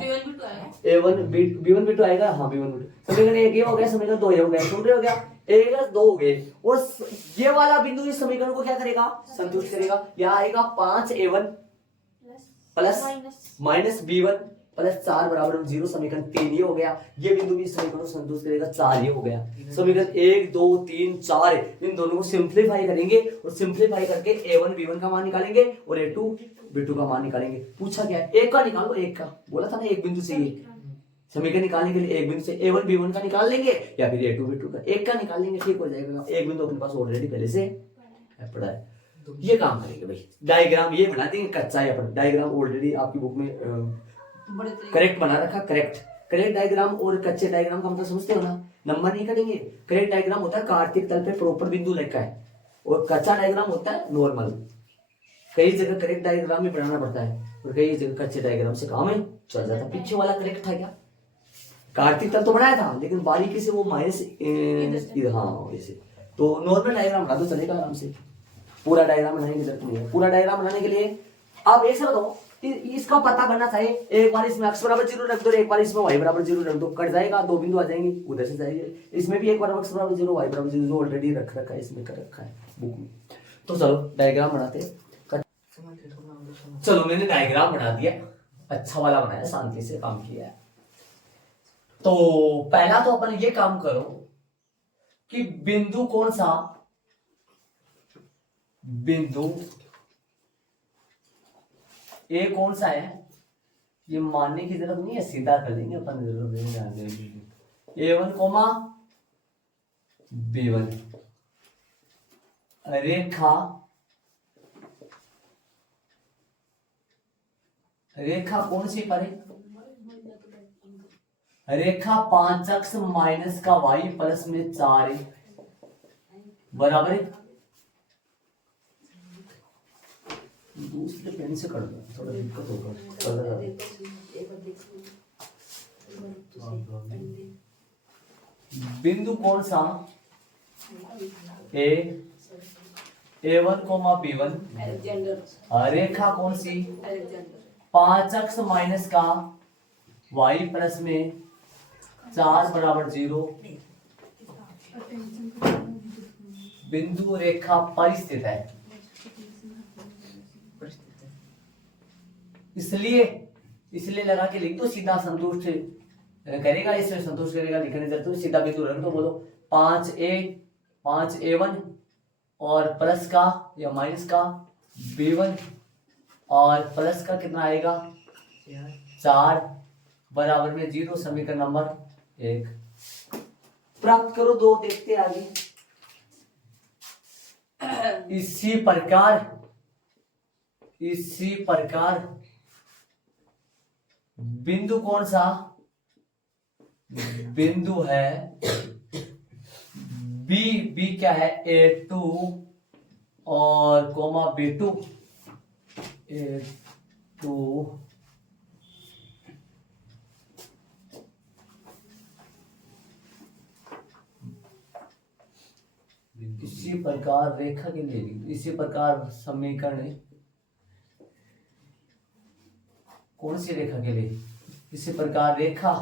a1 b1 b2 आएगा, हाँ b1 b2, समीकरण 1 ये हो गया, समीकरण 2 ये हो गया, टोटल हो गया 1 2 हो गए, और ये वाला बिंदु इस समीकरण को क्या करेगा, संतुष्ट करेगा। यहाँ आएगा 5a1 plus minus b1 plus 4 बराबर 0, समीकरण 3 ये हो गया। ये बिंदु भी इस समीकरण को संतुष्ट करेगा, 4 ये हो गया। समीकरण 1 2 3 4 इन दोनों को सिंप्लीफाई करेंगे, और सिंप्लीफाई करके a1 b1 का मान निकालेंगे और a2 b2 का मान निकालेंगे। पूछा क्या है, एक का निकालो, एक का बोला था ना, एक बिंदु चाहिए समीकरण निकालने के लिए, एक बिंदु से a1 b1 का निकाल लेंगे, या फिर a2 b2 का, एक का निकाल लेंगे, ठीक हो जाएगा। एक बिंदु अपने पास ऑलरेडी पहले से पड़ा है, ये काम करेंगे भाई। डायग्राम ये बना देंगे, कच्चा है अपन, डायग्राम ऑलरेडी आपकी बुक में करेक्ट बना रखा, करेक्ट डायग्राम और कच्चे डायग्राम का मतलब समझते हो ना, नंबर नहीं करेंगे। करेक्ट डायग्राम होता है कार्तिक तल पे प्रॉपर बिंदु लिखा है, और कच्चा डायग्राम होता है नॉर्मल। कई जगह करेक्ट डायग्राम भी बनाना पड़ता है, और कई जगह कच्चे डायग्राम से काम है चल जाता है। पीछे वाला करेक्ट था क्या, कार्तिक तल तो बनाया था, लेकिन बारीकी से वो माइनस, हाँ वैसे तो नॉर्मल डायग्राम बना दो, चलेगा आराम से। पूरा डायग्राम बनाने की जरूरत नहीं है। पूरा डायग्राम बनाने के लिए आप ऐसे बताओ, इसका पता करना चाहिए, एक बार इसमें x बराबर 0 रख दो, एक बार इसमें y बराबर 0 रख दो, कट जाएगा, 2 बिंदु आ जाएंगे, उधर से जाएंगे। इसमें भी एक बार x बराबर 0 y बराबर 0 ऑलरेडी रख रखा है, इसमें कर रखा है बुक में। तो चलो डायग्राम बनाते हैं। चलो मैंने डायग्राम बना दिया, अच्छा वाला बनाया, शांति से काम किया है। तो पहला तो अपन ये काम करो कि बिंदु कौन सा, बिंदु ए कौन सा है, ये मानने की जरूरत नहीं है, सीधा कर देंगे अपन, जरूरत नहीं ध्यान देंगे। A1 कोमा B1, रेखा रेखा कौन सी परे, रेखा 5 अक्ष माइनस का y प्लस में 4 बराबर है। दूसरे पेन से कर दो, थोड़ा दिक्कत होगा कलर। बिंदु कौन सा, A1 कोमा B1, रेखा कौन सी, 5 अक्ष माइनस का y प्लस में 4 बराबर 0, बिंदु रेखा पर स्थित है। इसलिए लगा के लिख दो, सीधा संतुष्ट करेगा, इसमें संतुष्ट करेगा, लिखने जरूरत है, सीधा बिंदु रख दो, बोलो 5A1 और प्लस का या माइनस का B1 और प्लस का कितना आएगा 4 बराबर में 0, समीकरण नंबर 1 प्राप्त करो। 2 देखते आगे। इसी प्रकार बिंदु कौन सा, बिंदु है बी क्या है, A2 और कोमा B2, A2 इसी प्रकार रेखा के लिए, इसी प्रकार समीकरण कौन सी रेखा के लिए, इसी प्रकार रेखा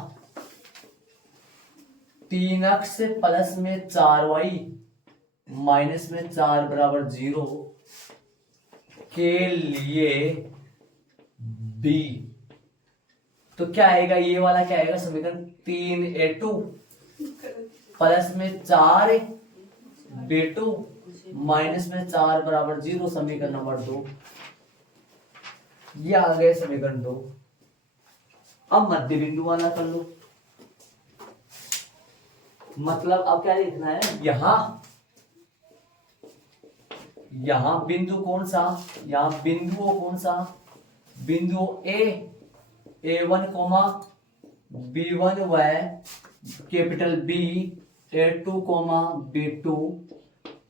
3 अक्ष प्लस में 4y माइनस में 4 बराबर 0 के लिए B, तो क्या आएगा, ये वाला क्या आएगा समीकरण, 3A2 प्लस में 4B2 माइनस में 4 बराबर 0, समीकरण नंबर 2। ये आ गए समीकरण 2। अब मध्य बिंदु वाला कर लो, मतलब अब क्या लिखना है, यहां बिंदु कौन सा, यहां बिंदुओं कौन सा, बिंदु A1 कोमा B1 व capital B A2 coma B2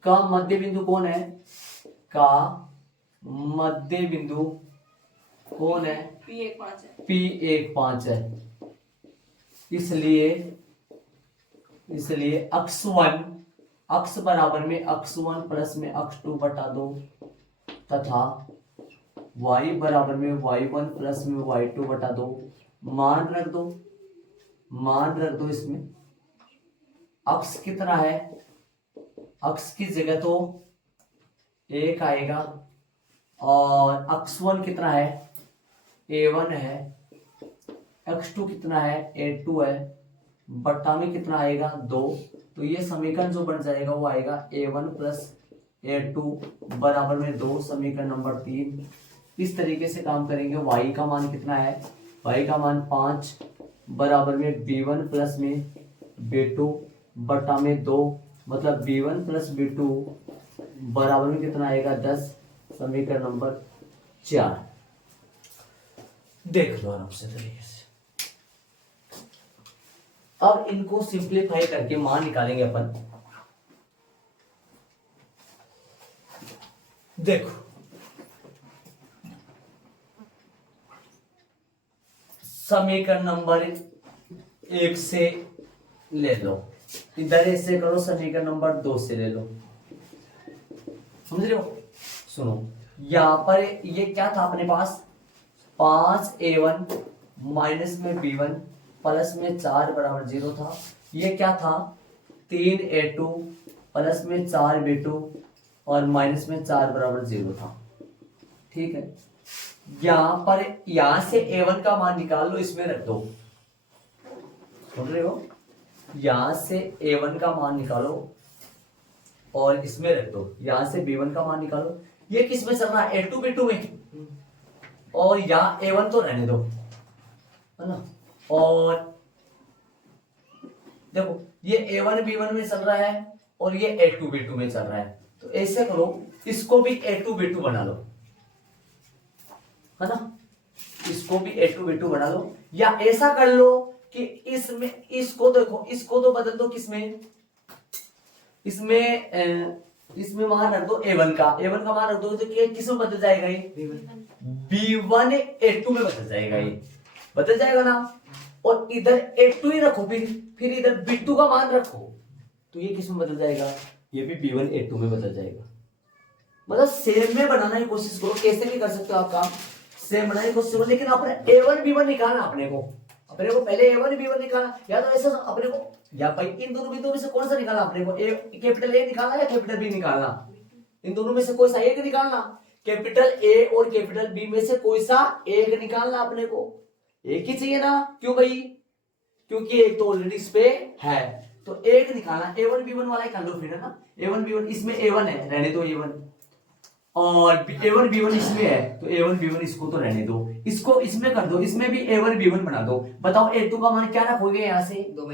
का मध्य बिंदु कौन है, का मध्य बिंदु कौन है, P15 है। इसलिए अक्ष बराबर में x1 प्लस में x2 बटा 2 तथा y बराबर में y1 प्लस में y2 बटा 2, मान रख दो इसमें। अक्ष कितना है, अक्ष की जगह तो 1 आएगा और x1 कितना है, A1 है, x2 कितना है, A2 है, बट्टा में कितना आएगा 2, तो ये समीकरण जो बन जाएगा वो आएगा A1 प्लस A2 बराबर में 2, समीकरण नंबर 3। इस तरीके से काम करेंगे। y का मान कितना है, y का मान 5 बराबर में B1 प्लस में B2 बट्टा में 2, मतलब B1 प्लस B2 बराबर में कितना आएगा 10, समीकरण नंबर 4। देख लो आराम से तरीके से। अब इनको सिंप्लीफाई करके मान निकालेंगे अपन। देखो समीकरण नंबर 1 से ले लो, इधर से करो, समीकरण नंबर 2 से ले लो, समझ रहे हो। सुनो, यहां पर ये क्या था अपने पास, 5A1 माइनस में B1 प्लस में 4 बराबर 0 था। ये क्या था, 3A2 प्लस में 4B2 और माइनस में 4 बराबर 0 था। ठीक है, यहां से A1 का मान निकाल लो, इसमें रख दो, सुन रहे हो। यहां से A1 का मान निकालो और इसमें रख दो, यहां से B1 का मान निकालो। ये किस में चल रहा है, A2 B2 में, और यहाँ A1 तो रहने दो, है ना। और देखो ये A1 B1 में चल रहा है और ये A2 B2 में चल रहा है, तो ऐसे करो इसको भी A2 B2 बना लो, है ना। इसको भी A2 B2 बना लो, या ऐसा कर लो कि इसमें इसको देखो, इसको तो बदल दो किसमें, इसमें वहां रख दो A1 का मान रख दो, तो किस में बदल जाएगा ये B1 A2 में बदल जाएगा, ये बदल जाएगा ना। और इधर A2 ही रखो, फिर इधर B2 का मान रखो, तो ये किस में बदल जाएगा, ये भी B1 A2 में बदल जाएगा। मतलब सेम में बनाने की कोशिश करो, कैसे भी कर सकते हो आप काम, सेम बनाने की कोशिश करो, लेकिन अपने A1 B1 निकालना, अपने को पहले A1 B1 निकालना, या तो ऐसा अपने को, या भाई इन दोनों बिंदुओं में से कौन सा निकालना अपने को, कैपिटल A निकालना या कैपिटल B निकालना, इन दोनों में से कोई सा एक निकालना, कैपिटल A और कैपिटल B में से कोई सा एक निकालना, अपने को एक ही चाहिए ना, क्यों भाई, क्योंकि एक तो ऑलरेडी इस पे है, तो एक निकालना, A1 B1 वाला ही कर लो फिर, है ना। A1 B1 इसमें A1 है, रहने दो A1, और A1 B1 इसमें है, तो A1 B1 इसको तो रहने दो, इसको इसमें कर दो, इसमें भी A1 B1 बना दो। बताओ A2 का मान क्या रखोगे यहाँ से, 2 -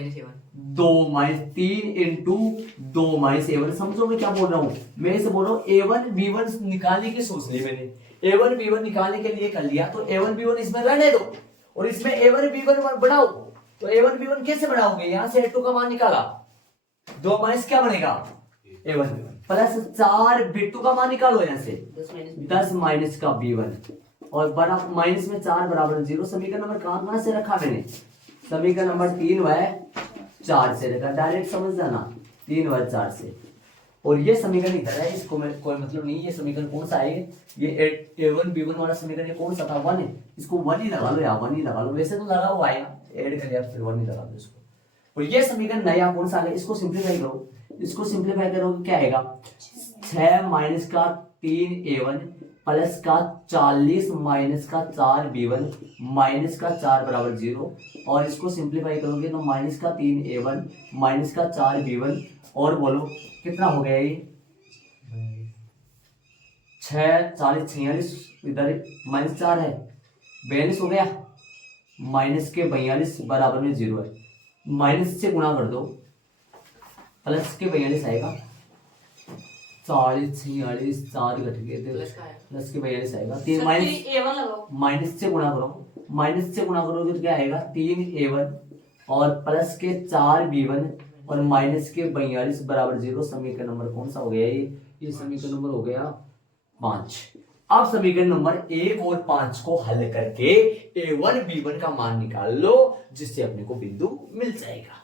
3 × 2 - A1, समझो मैं क्या बोल रहा हूँ, मैं इसे बोल रहा हूँ A1 B1 निकालने की सोच ली मैंने, A1 B1 निकालने के लिए कर लिया, तो A1 B1 इसमें रहने दो, और इसमें A1 B1 बढ़ाओ, तो A1 B1 कैसे बढ़ाओगे, यहाँ से A2 का मान निकाला, 2 - क्या बनेगा A1 प्लस 4 B2 का मान निकालो, यहाँ से 10 - का B1, और बड़ा माइनस में 4 बराबर 0। समीकरण नंबर कहां से रखा मैंने, समीकरण नंबर 3 व 4 से रखा, डायरेक्ट समझ जाना, 3 व 4 से। और ये समीकरण इधर है, इसको मैं कोई मतलब नहीं, ये समीकरण कौन सा है, ये A1 B1 वाला समीकरण, ये कौन सा था, 1 है, इसको 1 ही लगा लो, या 1 ही लगा लो, वैसे तो लगा हुआ है, ऐड कर लिया फिर 1 ही लगा दो इसको। और ये समीकरण नया कौन सा है, इसको सिंप्लीफाई करो, इसको सिंप्लीफाई करोगे क्या आएगा, 6 - का 3 A1 प्लस का 40 - का 4 B1 माइनस का 4 बराबर 0, और इसको सिंप्लीफाई करोगे तो माइनस का 3 A1 माइनस का 4 B1, और बोलो कितना हो गया ये, 6 40 46, इधर -4 है, 42 हो गया, माइनस के 42 बराबर में 0 है, माइनस से गुणा कर दो, प्लस के 42 आएगा, 40 46 4 घट गए थे, प्लस के 42 आएगा, 3 माइनस से गुणा करो, माइनस से गुणा करोगे तो क्या आएगा, 3 A1 और प्लस के 4 B1 और माइनस के 42 बराबर 0। समीकरण नंबर कौन सा हो गया ये समीकरण नंबर हो गया 5। अब समीकरण नंबर 1 और 5 को हल करके A1 B1 का मान निकाल लो, जिससे अपने को बिंदु मिल जाएगा।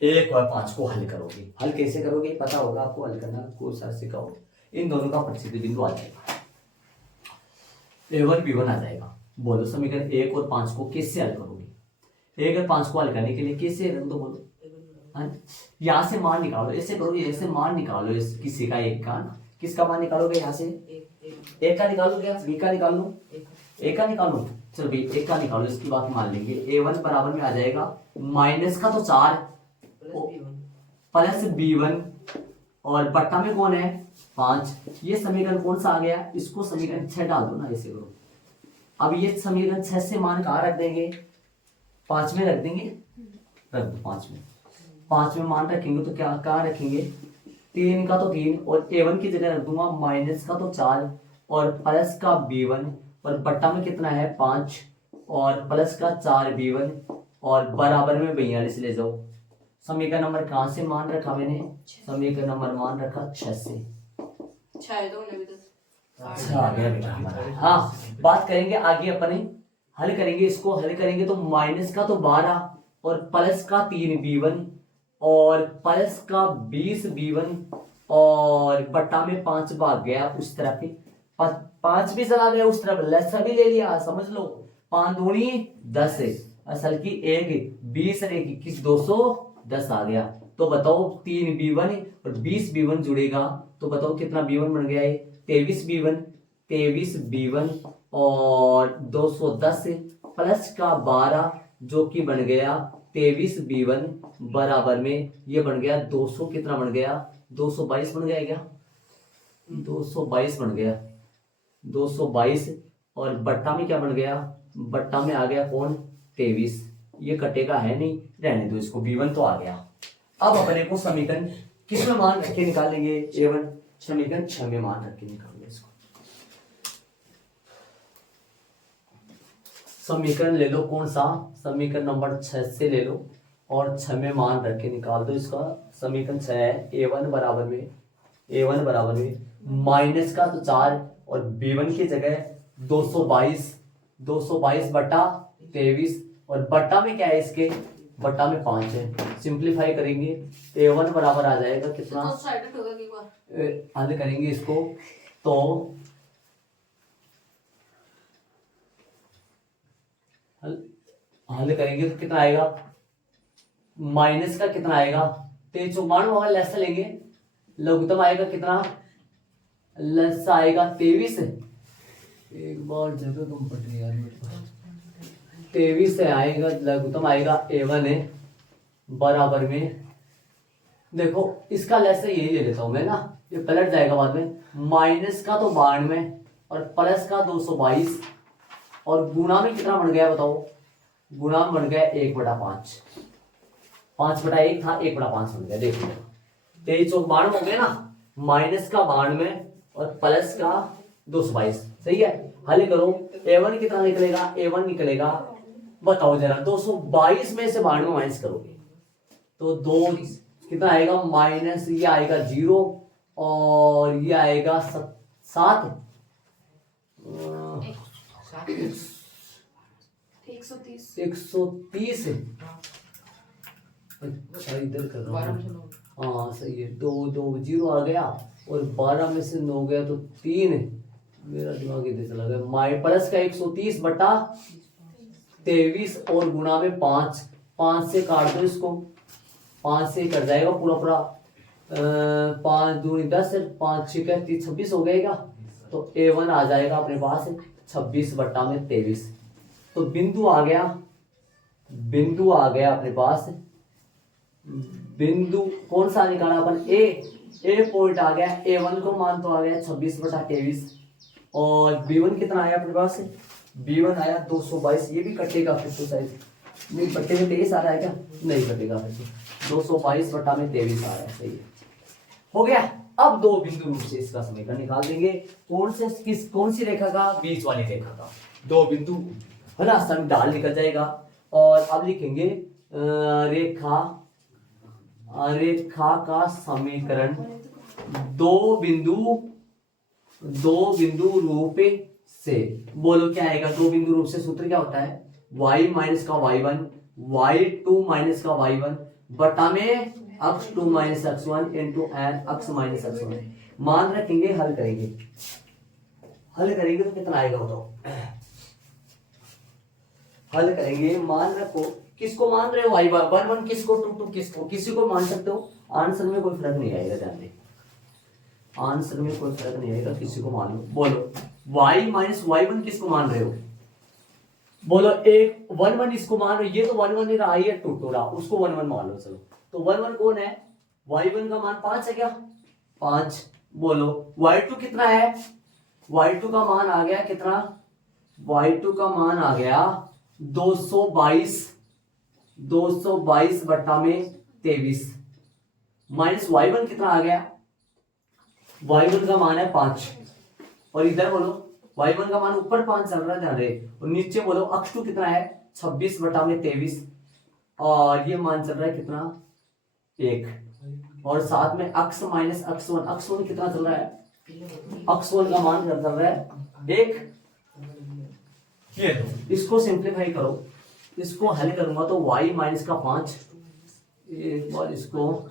1 और 5 को हल करोगे, हल कैसे करोगे पता होगा आपको, हल करना कोई सा सिखाओ, इन दोनों का प्रसिद्ध बिंदु आ जाएगा, A1 B1 आ जाएगा। बोलो समीकरण 1 और 5 को कैसे हल करोगे, 1 और 5 को हल करने के लिए कैसे रख दो, बोलो यहां से मान निकालो, ऐसे करो, ऐसे मान निकालो, इस किसी का एक का, किसका मान निकालोगे, यहाँ से एक का निकालो, क्या बी का निकाल लो, एक का निकालो, चलो भाई एक का निकालो, इसकी बात मान लेंगे। A1 बराबर में आ जाएगा माइनस का तो 4 प्लस B1 और बट्टा में कौन है 5। ये समीकरण कौन सा आ गया, इसको समीकरण 6 डाल दो ना, ऐसे करो। अब ये समीकरण 6 से मान कहाँ रख देंगे, 5 में रख देंगे, रख दो 5 में मान रखेंगे तो क्या कहाँ रखेंगे, 3 का तो 3 और A1 की जगह रख दूंगा माइनस का तो 4 और प्लस का B1 और बट्टा में कितना है 5 और प्लस का 4 B1 और बराबर में 42 ले जाओ। समीकरण नंबर कहां से मान रखा मैंने, समीकरण नंबर मान रखा 6 से। अच्छा आ गया बेटा हमारा। हाँ बात करेंगे आगे अपने, हल करेंगे, इसको हल करेंगे तो माइनस का तो 12 और प्लस का 3 B1 और प्लस का 20 B1 और बट्टा में 5 भाग गया उस तरफ ही, 5 भी चला गया उस तरफ, लसा भी ले लिया, समझ लो 5 दूनी 10 है, असल की 1 20 और 1 21 210 आ गया। तो बताओ 3 B1 और 20 B1 जुड़ेगा तो बताओ कितना B1 बन गया है, 23 B1 और 210 प्लस का 12 जो कि बन गया 23 B1 बराबर में ये बन गया 200, कितना बन गया 222 बन गया क्या, 222 बन गया, 222 और बट्टा में क्या बन गया, बट्टा में आ गया कौन, 23। ये कटेगा है नहीं, रहने दो इसको, b1 तो आ गया। अब अपने को समीकरण किस में मान रख के निकालेंगे, a1 समीकरण 6 में मान रख के निकालेंगे इसको। समीकरण ले लो कौन सा, समीकरण नंबर 6 से ले लो और 6 में मान रख के निकाल दो इसका। समीकरण 6 है a1 बराबर में माइनस का तो 4 और b1 की जगह 222 बटा 23 और बट्टा में क्या है इसके, बट्टा में 5 है। सिंप्लीफाई करेंगे a1 बराबर आ जाएगा कितना, हल करेंगे इसको तो हल करेंगे तो कितना आएगा, माइनस का कितना आएगा 23 होगा, लेस लेंगे लघुत्तम आएगा कितना, लेस आएगा 23। एक बार जगह कम पड़ रही है, 23 से आएगा लघुत्तम आएगा a1 है बराबर में, देखो इसका लेस यही ले लेता हूं मैं ना, ये पलट जाएगा बाद में, माइनस का तो 92 और प्लस का 222 और गुणा में कितना बन गया बताओ, गुणा में बन गया 1/5, 5/1 था 1/5 बन गया। देखो 23 और 92 हो गया ना, माइनस का 92 और प्लस का 222, सही है। हल करो a1 कितना निकलेगा, a1 निकलेगा बताओ जरा, 222 में से 92 माइनस करोगे तो 2 कितना आएगा, माइनस ये आएगा 0 और ये आएगा 7 130। अच्छा इधर कर रहा हूँ, हाँ सही है, 2 0 आ गया और 12 में से 9 गया तो 3, मेरा दिमाग इधर चला गया, माइ प्लस का 130 बटा 23 और गुणा में 5 से काट दो इसको, 5 से कट जाएगा पूरा 5 दूनी 10 5 6 26 हो गएगा, तो a1 आ जाएगा अपने पास 26/23। तो बिंदु आ गया अपने पास, बिंदु कौन सा निकाला अपन, ए पॉइंट आ गया, a1 को मान तो आ गया 26/23 और b1 कितना आया अपने पास, b1 आया 222। ये भी कटेगा फिर तो शायद नहीं, बट्टे में 23 आ रहा है क्या, नहीं कटेगा फिर तो 222/23 आ रहा है, सही है, हो गया। अब दो बिंदु रूप से इसका समीकरण निकाल देंगे, कौन सी रेखा का, बीच वाली रेखा का, दो बिंदु है ना, सम डाल निकल जाएगा। और अब लिखेंगे रेखा का समीकरण दो बिंदु रूप से, बोलो क्या आएगा, दो बिंदु रूप से सूत्र क्या होता है, y माइनस का y1 y2 माइनस का y1 बटा में x2 माइनस x1 इंटू एन x माइनस x1। मान रखेंगे, हल करेंगे तो कितना आएगा बताओ, हल करेंगे, मान रखो, किसको मान रहे हो, y1 किसको, 2 किसको, किसी को मान सकते हो, आंसर में कोई फर्क नहीं आएगा, ध्यान दें आंसर में कोई फर्क नहीं आएगा, किसी को मान लो। बोलो y माइनस y1 किसको मान रहे हो, बोलो एक 1 इसको मान रहे हो, ये तो 1 ही रहा, ये 2 रहा, उसको 1 मान लो। चलो तो 1 कौन है, y1 का मान 5 है क्या, 5। बोलो y2 कितना है, y2 का मान आ गया कितना, y2 का मान आ गया 222/23 माइनस y1 कितना आ गया, y1 का मान है 5 और इधर बोलो y1 का मान ऊपर 5 चल रहा है, ध्यान रहे, और नीचे बोलो x2 कितना है 26/23 और ये मान चल रहा है कितना 1 और साथ में x माइनस x1 कितना चल रहा है, x1 का मान चल रहा है 1। ये इसको सिंप्लीफाई करो, इसको हल करूंगा तो y माइनस का 5, एक बार इसको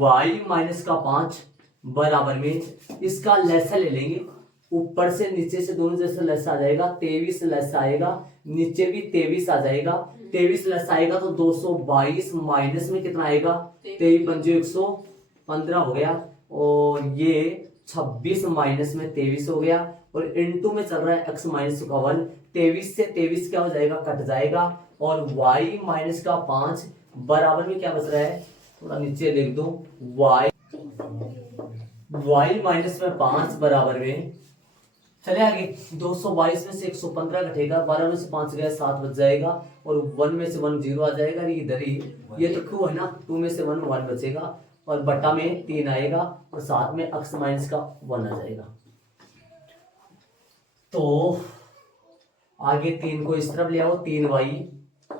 y माइनस का 5 बराबर में इसका लेसा ले लेंगे, ऊपर से नीचे से दोनों जैसे लेस आ जाएगा, 23 लेस आएगा, नीचे भी 23 आ जाएगा, 23 लेस आएगा तो 222 माइनस में कितना आएगा, 23 पंजे 115 हो गया और ये 26 माइनस में 23 हो गया और इनटू में चल रहा है x माइनस का 1, 23 से 23 क्या हो जाएगा, कट जाएगा और y माइनस का 5 बराबर में क्या बच रहा है, थोड़ा नीचे लिख दो, y माइनस में 5 बराबर में चले आगे। 222 में से 115 घटेगा, 12 में से 5 गया 7 बच जाएगा, और 1 में से 1 0 आ जाएगा। इधर ही ये तो क्यों है ना, 2 में से 1 बचेगा, और बट्टा में 3 आएगा, और साथ में x माइनस का 1 आ जाएगा। तो आगे 3 को इस तरफ ले आओ, 3y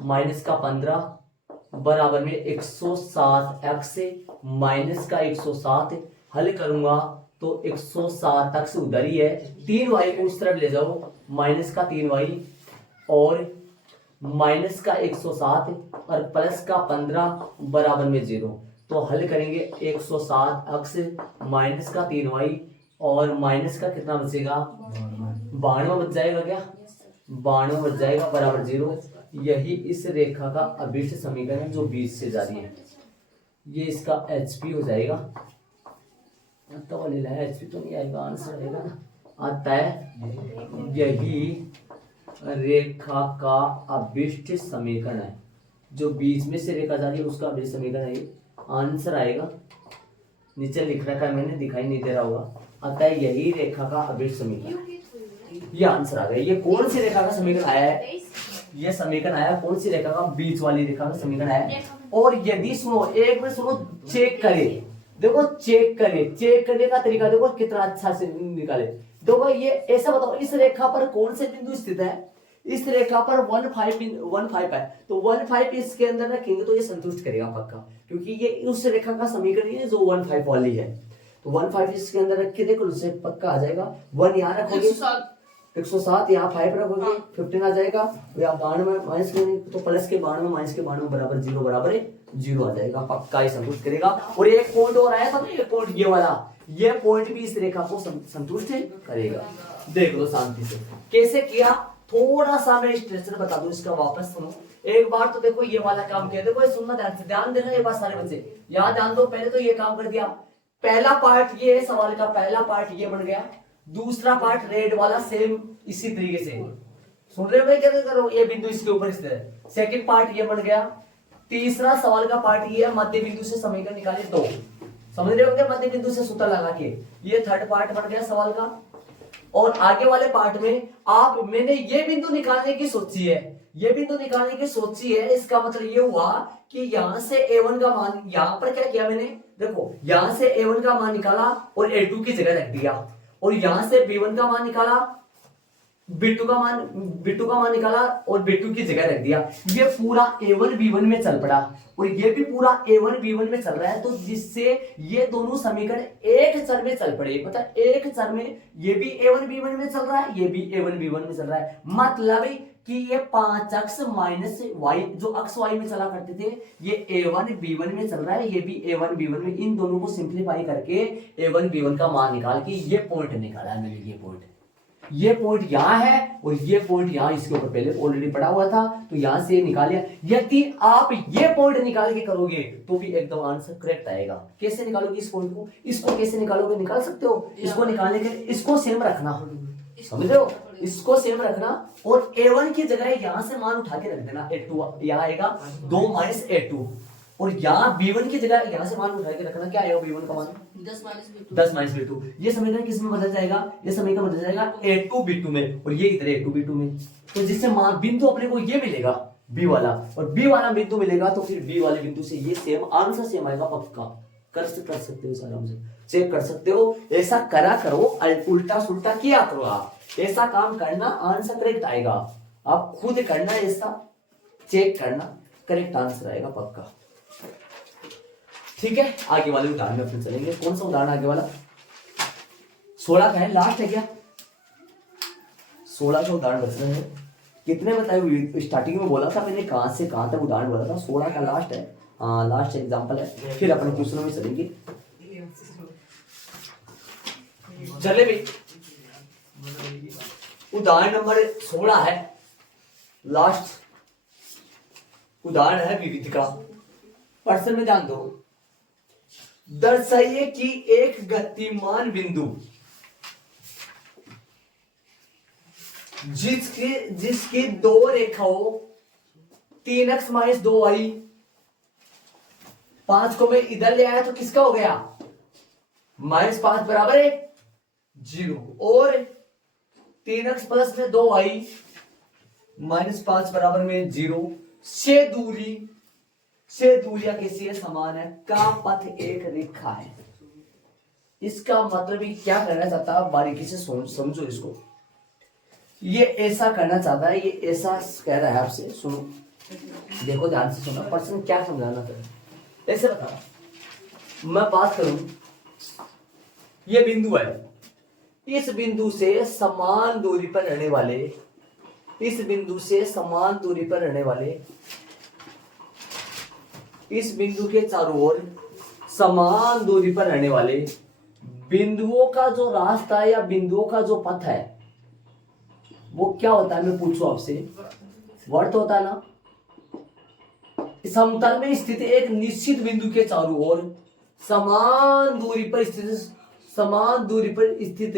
माइनस का 15 बराबर में 107x माइनस का 107। हल करूंगा तो 107x उधर ही है, 3y को उस तरफ ले जाओ, माइनस का 3y और माइनस का 107 और प्लस का 15 बराबर में 0। तो हल करेंगे 107x माइनस का 3y और माइनस का कितना बचेगा, 92 बच जाएगा क्या, 92 बच जाएगा बराबर 0। यही इस रेखा का अभिष्ट समीकरण है जो बीच से जा रही है। ये इसका HP हो जाएगा, तो ले लें, HP तो नहीं आएगा, आंसर आएगा ना, आता है। यही रेखा का अभिष्ट समीकरण है, जो बीच में से रेखा जा रही है उसका अभिष्ट समीकरण है। आंसर आएगा, नीचे लिख रखा है मैंने, दिखाई नहीं दे रहा होगा। आता है यही रेखा का अभिष्ट समीकरण, ये आंसर आ गया। ये कौन सी रेखा का समीकरण आया है, ये समीकरण आया कौन सी रेखा का, बीच वाली रेखा का समीकरण आया। और यदि सुनो, एक में सुनो, चेक करे, देखो चेक करे, चेक करने का तरीका देखो कितना अच्छा से निकाले। देखो ये ऐसा बताओ, इस रेखा पर कौन से बिंदु स्थित है, इस रेखा पर 1 5 है, तो 1 5 इसके अंदर रखेंगे तो ये संतुष्ट करेगा पक्का, क्योंकि ये उस रेखा का समीकरण है जो 1 5 वाली है। तो 1 5 इसके अंदर रख के देखो, उससे पक्का आ जाएगा। 1 यहाँ रखोगे, 107 यहाँ 5 रखोगे, 15 आ जाएगा, यहाँ 92 माइनस के, तो प्लस के 92 माइनस के 92 बराबर 0 बराबर 0 आ जाएगा, पक्का ही संतुष्ट करेगा। और एक पॉइंट और आया था ना, ये पॉइंट ये वाला, ये पॉइंट भी इस रेखा को संतुष्ट करेगा। देख लो शांति से कैसे किया, थोड़ा सा मैं स्ट्रक्चर बता दूं इसका, वापस सुनो एक बार। तो देखो ये वाला काम किया, देखो ये सुनना ध्यान से, ध्यान देना ये बात सारे बच्चे, यहाँ ध्यान दो। पहले तो ये काम कर दिया, पहला पार्ट ये सवाल का पहला पार्ट ये बन गया, दूसरा पार्ट रेड वाला सेम इसी तरीके से सुन रहे हो, कैसे करो, ये बिंदु इसके ऊपर स्थित है। सेकंड पार्ट ये बन गया, तीसरा सवाल का पार्ट ये है, मध्य बिंदु से समीकरण निकाले 2, समझ रहे होंगे, मध्य बिंदु से सूत्र लगा के, ये थर्ड पार्ट बन गया सवाल का। और आगे वाले पार्ट में आप, मैंने ये बिंदु निकालने की सोची है, ये बिंदु निकालने की सोची है, इसका मतलब ये हुआ कि यहां से A1 का मान, यहां पर क्या किया मैंने, देखो यहां से A1 का मान निकाला और A2 की जगह रख दिया, और यहां से B1 का मान निकाला, B2 का मान निकाला और B2 की जगह रख दिया। ये पूरा A1 B1 में चल पड़ा, और ये भी पूरा A1 B1 में चल रहा है, तो जिससे ये दोनों समीकरण एक चर में चल पड़े, मतलब एक चर में ये भी A1 B1 में चल रहा है, ये भी A1 B1 में चल रहा है। मतलब कि ये 5x माइनस y जो x y में चला करते थे, ये A1 B1 में चल रहा है, ये भी A1 B1 में। इन दोनों को सिंप्लीफाई करके A1 B1 का मान निकाल के ये पॉइंट निकाला है मैंने। ये पॉइंट यहाँ है और ये पॉइंट यहाँ इसके ऊपर पहले ऑलरेडी पड़ा हुआ था, तो यहां से निकाल लिया। यदि आप ये पॉइंट निकाल के करोगे तो भी एकदम आंसर करेक्ट आएगा। कैसे निकालोगे इस पॉइंट को, इसको कैसे निकालोगे, निकाल सकते हो। इसको निकालने के लिए इसको सेम रखना, समझ रहे हो, इसको सेम रखना, और A1 की जगह यहां से मान उठा के रख देना, A2 यहाँ आएगा 2 माइनस A2, और यहाँ B1 की जगह यहाँ से मान उठा के रखना, क्या आएगा B1 का मान 10 माइनस B2। ये समीकरण किस में बदल जाएगा, ये समीकरण बदल जाएगा A2 B2 में, और ये इधर A2 B2 में, तो जिससे मान बिंदु अपने को ये मिलेगा B वाला, और B वाला बिंदु मिलेगा, तो फिर B वाले बिंदु से ये सेम आंसर सेम आएगा पक्का। कर सकते हो आराम से, चेक कर सकते हो, ऐसा करा करो, उल्टा सुल्टा किया करो, आप ऐसा काम करना, आंसर करेक्ट आएगा। आप खुद करना, ऐसा चेक करना, करेक्ट आंसर आएगा पक्का। ठीक है, आगे वाले उदाहरण में अपने चलेंगे। कौन सा उदाहरण आगे वाला, 16 का है, लास्ट है क्या, 16 का उदाहरण बच रहे हैं। कितने बताए, स्टार्टिंग में बोला था मैंने, कहां से कहां तक उदाहरण बोला था, 16 का लास्ट है, हाँ लास्ट एग्जांपल है, फिर अपने क्वेश्चनों में चलेंगे। चले भाई, उदाहरण नंबर 16 है, लास्ट उदाहरण है विविध का। प्रश्न में ध्यान दो, दर्शाइए कि एक गतिमान बिंदु जिसकी दो रेखाओं 3x माइनस 2y, 5 को मैं इधर ले आया तो किसका हो गया, -5 बराबर है 0, और 3x प्लस में 2y माइनस 5 बराबर में 0 से दूरियां किसी समान है का पथ एक रेखा है। इसका मतलब ये क्या करना चाहता है, बारीकी से समझो इसको। ये ऐसा करना चाहता है, ये ऐसा कह रहा है आपसे, सुनो देखो ध्यान से सुनो, पर्सन क्या समझाना चाहता है। ऐसे बता, मैं बात करूं, ये बिंदु है, इस बिंदु से समान दूरी पर रहने वाले, इस बिंदु से समान दूरी पर रहने वाले, इस बिंदु के चारों ओर समान दूरी पर रहने वाले बिंदुओं का जो रास्ता है या बिंदुओं का जो पथ है वो क्या होता है, मैं पूछूं आपसे, वर्त होता है ना। समतल में स्थित एक निश्चित बिंदु के चारों ओर समान दूरी पर स्थित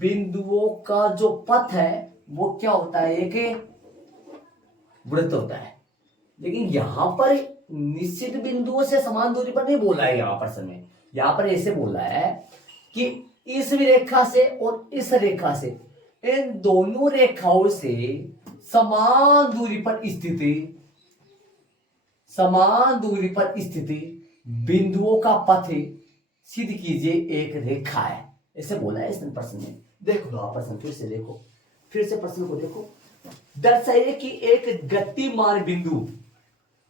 बिंदुओं का जो पथ है वो क्या होता है, एक वृत्त होता है। लेकिन यहां पर निश्चित बिंदुओं से समान दूरी पर नहीं बोला है, यहां पर समय यहां पर ऐसे बोला है कि इस रेखा से और इस रेखा से, इन दोनों रेखाओं से समान दूरी पर स्थिति बिंदुओं का पथ सिद्ध कीजिए एक रेखा है, ऐसे बोला है इसने प्रश्न में। देखो लो आप प्रश्न फिर से प्रश्न को देखो। दर्शाइए कि एक गतिमान बिंदु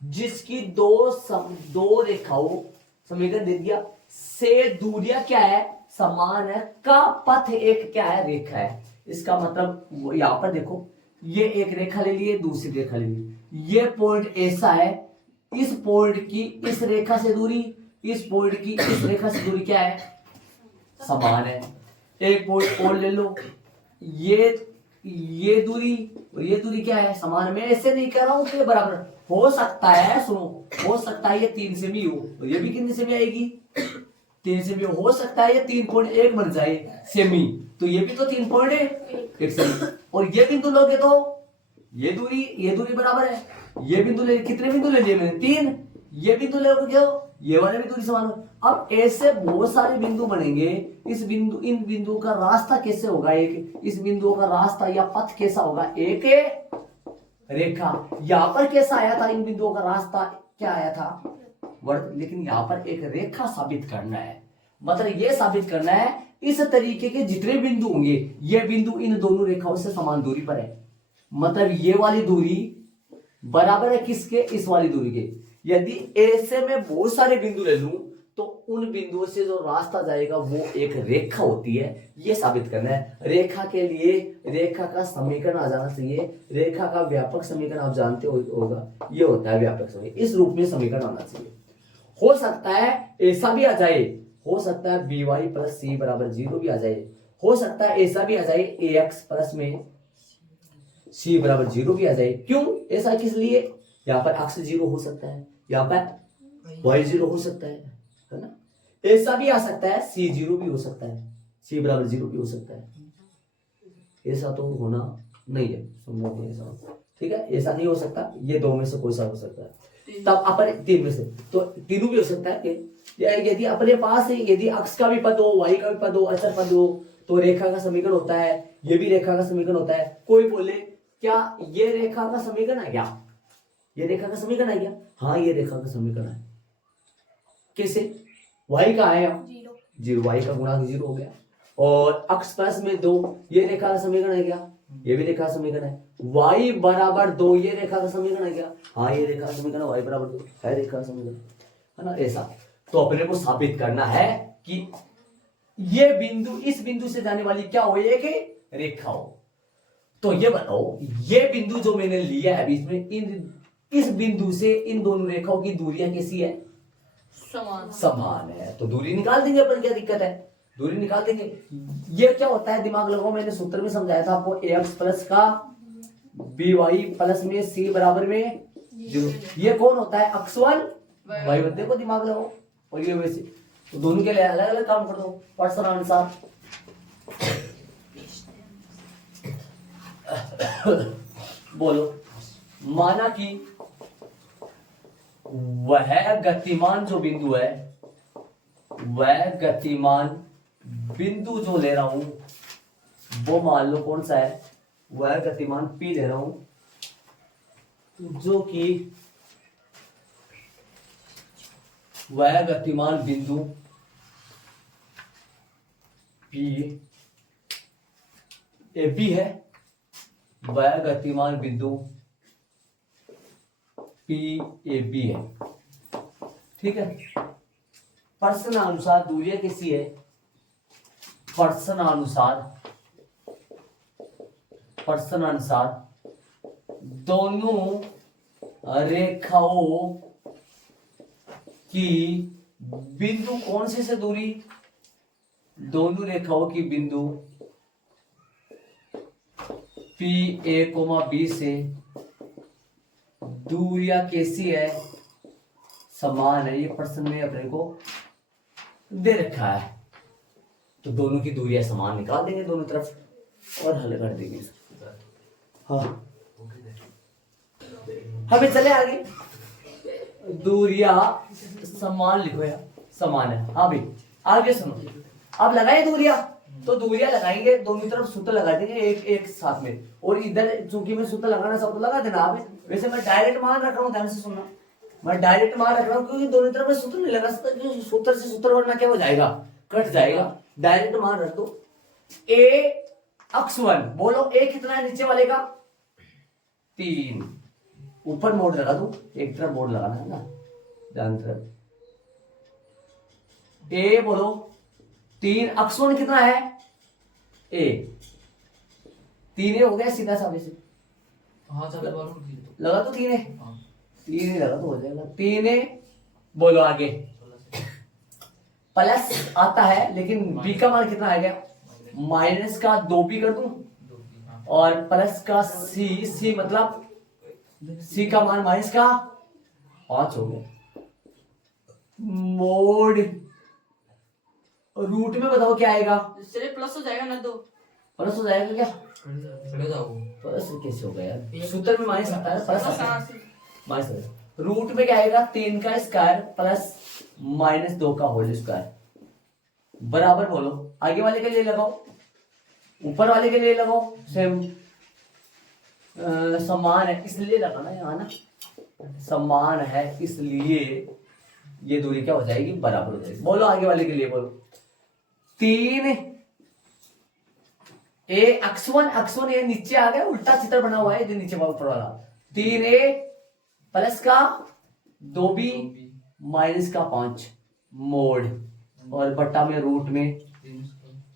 जिसकी दो रेखाओं, समीकरण दे दिया, से दूरियां क्या है, समान है, का पथ एक क्या है, रेखा है। इसका मतलब यहां पर देखो, ये एक रेखा ले लिए, दूसरी रेखा ले ली, ये पॉइंट ऐसा है, इस पॉइंट की इस रेखा से दूरी, इस पॉइंट की इस रेखा से दूरी क्या है, समान है। एक पॉइंट और ले लो, ये दूरी और ये दूरी क्या है, समान। मैं ऐसे नहीं कह रहा हूं कि बराबर हो सकता है, सुनो, हो सकता है ये 3 सेमी हो तो ये भी कितनी सेमी आएगी, 3 सेमी हो सकता है ये 3.1 बन जाए सेमी, तो ये भी तो 3.1 सेमी। और ये बिंदु लोगे तो ये दूरी बराबर है, ये बिंदु ले, कितने बिंदु ले लिए मैंने, 3, ये बिंदु लोगे क्यों, ये वाले भी दूरी समान हो। अब ऐसे बहुत सारे बिंदु बनेंगे, इन बिंदुओं का रास्ता कैसे होगा, इस बिंदुओं का रास्ता या पथ कैसा होगा, एक रेखा। यहां पर कैसा आया था, इन बिंदुओं का रास्ता क्या आया था, वर्त। लेकिन यहां पर एक रेखा साबित करना है, मतलब यह साबित करना है इस तरीके के जितने बिंदु होंगे, ये बिंदु इन दोनों रेखाओं से समान दूरी पर है, मतलब ये वाली दूरी बराबर है किसके, इस वाली दूरी के। यदि ऐसे में बहुत सारे बिंदु ले लूं तो उन बिंदुओं से जो रास्ता जाएगा वो एक रेखा होती है, ये साबित करना है। रेखा के लिए रेखा का समीकरण आ जाना चाहिए, रेखा का व्यापक समीकरण आप जानते होगा, ये होता है व्यापक समीकरण, इस रूप में समीकरण आना चाहिए। हो सकता है ऐसा भी आ जाए, हो सकता है by प्लस c बराबर 0 भी आ जाए, हो सकता है ऐसा भी आ जाए ax प्लस में c बराबर 0 भी आ जाए। क्यों ऐसा, किस लिए, यहाँ पर x 0 हो सकता है, यहाँ पर y 0 हो सकता है ना। ऐसा भी आ सकता है c 0 भी हो सकता है, c बराबर 0 भी हो सकता है, ऐसा तो होना नहीं है, संभव ऐसा, ठीक है, ऐसा नहीं हो सकता, ये दो में से कोई सा हो सकता है। तब अपने 3 में से तो तीनों भी हो सकता है। यदि अपने पास है, यदि अक्ष का भी पद हो, वाई का भी पद हो, अचर पद हो, तो रेखा का समीकरण होता है, ये भी रेखा का समीकरण होता है। कोई बोले क्या ये रेखा का समीकरण है क्या, ये रेखा का समीकरण है क्या, हाँ ये रेखा का समीकरण है। कैसे, वाई का है 0, वाई का गुणांक 0 हो गया, और अक्ष प्लस में 2, ये रेखा का समीकरण है क्या, ये भी रेखा का समीकरण है। y बराबर 2, ये रेखा का समीकरण है क्या, हाँ ये रेखा का समीकरण है, y बराबर 2 है रेखा का समीकरण, है ना। ऐसा तो अपने को साबित करना है कि ये बिंदु इस बिंदु से जाने वाली क्या हो, एक रेखा हो। तो ये बताओ, ये बिंदु जो मैंने लिया है बीच में, इस बिंदु से इन दोनों रेखाओं की दूरियां कैसी है, समान है। तो दूरी निकाल देंगे अपन, क्या दिक्कत है, दूरी निकाल देंगे। ये क्या होता है, दिमाग लगाओ, मैंने सूत्र में समझाया था आपको, ax प्लस का by प्लस में c बराबर में 0, ये कौन होता है, x1 y1, देखो दिमाग लगाओ। और ये वैसे तो दोनों के लिए अलग अलग काम कर दो पर्सन अनुसार। बोलो, माना कि वह गतिमान जो बिंदु है, वह गतिमान बिंदु जो ले रहा हूं वो मान लो कौन सा है, वह गतिमान P ले रहा हूं, जो कि वह गतिमान बिंदु P ए बी है, वह गतिमान बिंदु P ए बी है। ठीक है, प्रश्नानुसार दूरियां कैसी है, प्रश्नानुसार दोनों रेखाओं की बिंदु कौन से दूरी, दोनों रेखाओं की बिंदु P A, B से दूरियां कैसी है, समान है। ये प्रश्न में अपने को दे रखा है, तो दोनों की दूरियां समान निकाल देंगे दोनों तरफ और हल कर देंगे। हाँ, हमें चले आगे, दूरियां समान लिखो यार, समान है। हाँ भाई आगे सुनो, अब लगाए दूरियां, तो दूरियां लगाएंगे दोनों तरफ सूत्र लगा देंगे एक साथ में, और इधर चूंकि मैं सूत्र लगाना सब तो लगा देना आप। वैसे मैं डायरेक्ट मान रख रहा हूँ, ध्यान से सुनना, मैं डायरेक्ट मान रख रहा हूँ क्योंकि दोनों तरफ में सूत्र नहीं लगा सकता, क्योंकि सूत्र से सूत्र वरना क्या हो जाएगा, कट जाएगा। डायरेक्ट मान रख दो। ए x1, बोलो ए कितना है नीचे वाले का, 3, ऊपर मोड़ लगा दो, एक तरफ मोड़ लगाना है ना, ध्यान तरफ। ए बोलो 3, x1 कितना है, ए 3 हो गया सीधा सा वैसे। हाँ लगा तो 3 ही लगा तो हो जाएगा 3। बोलो आगे, प्लस आता है लेकिन बी का मान कितना आ गया, माइनस का 2b कर दूं, और प्लस का सी मतलब सी का मान माइनस का 5 हो गया। मोड रूट में बताओ क्या आएगा, सिर्फ प्लस हो जाएगा ना, 2 प्लस हो जाएगा क्या, खड़े जाओ। प्लस कैसे हो गया यार, सूत्र में माइनस आता है, प्लस आता है, से माइनस। रूट में क्या आएगा, 3 का स्क्वायर प्लस -2 का होल स्क्वायर बराबर। बोलो आगे वाले के लिए लगाओ, ऊपर वाले के लिए लगाओ, सेम समान है इसलिए लगाना यहाँ ना, समान है इसलिए ये दूरी क्या हो जाएगी, बराबर हो जाएगी। बोलो आगे वाले के लिए, बोलो 3 ए x1 ये नीचे आ गया, उल्टा चित्र बना हुआ है, नीचे ऊपर वाला 3a प्लस का 2b माइनस का 5 मोड, और बट्टा में रूट में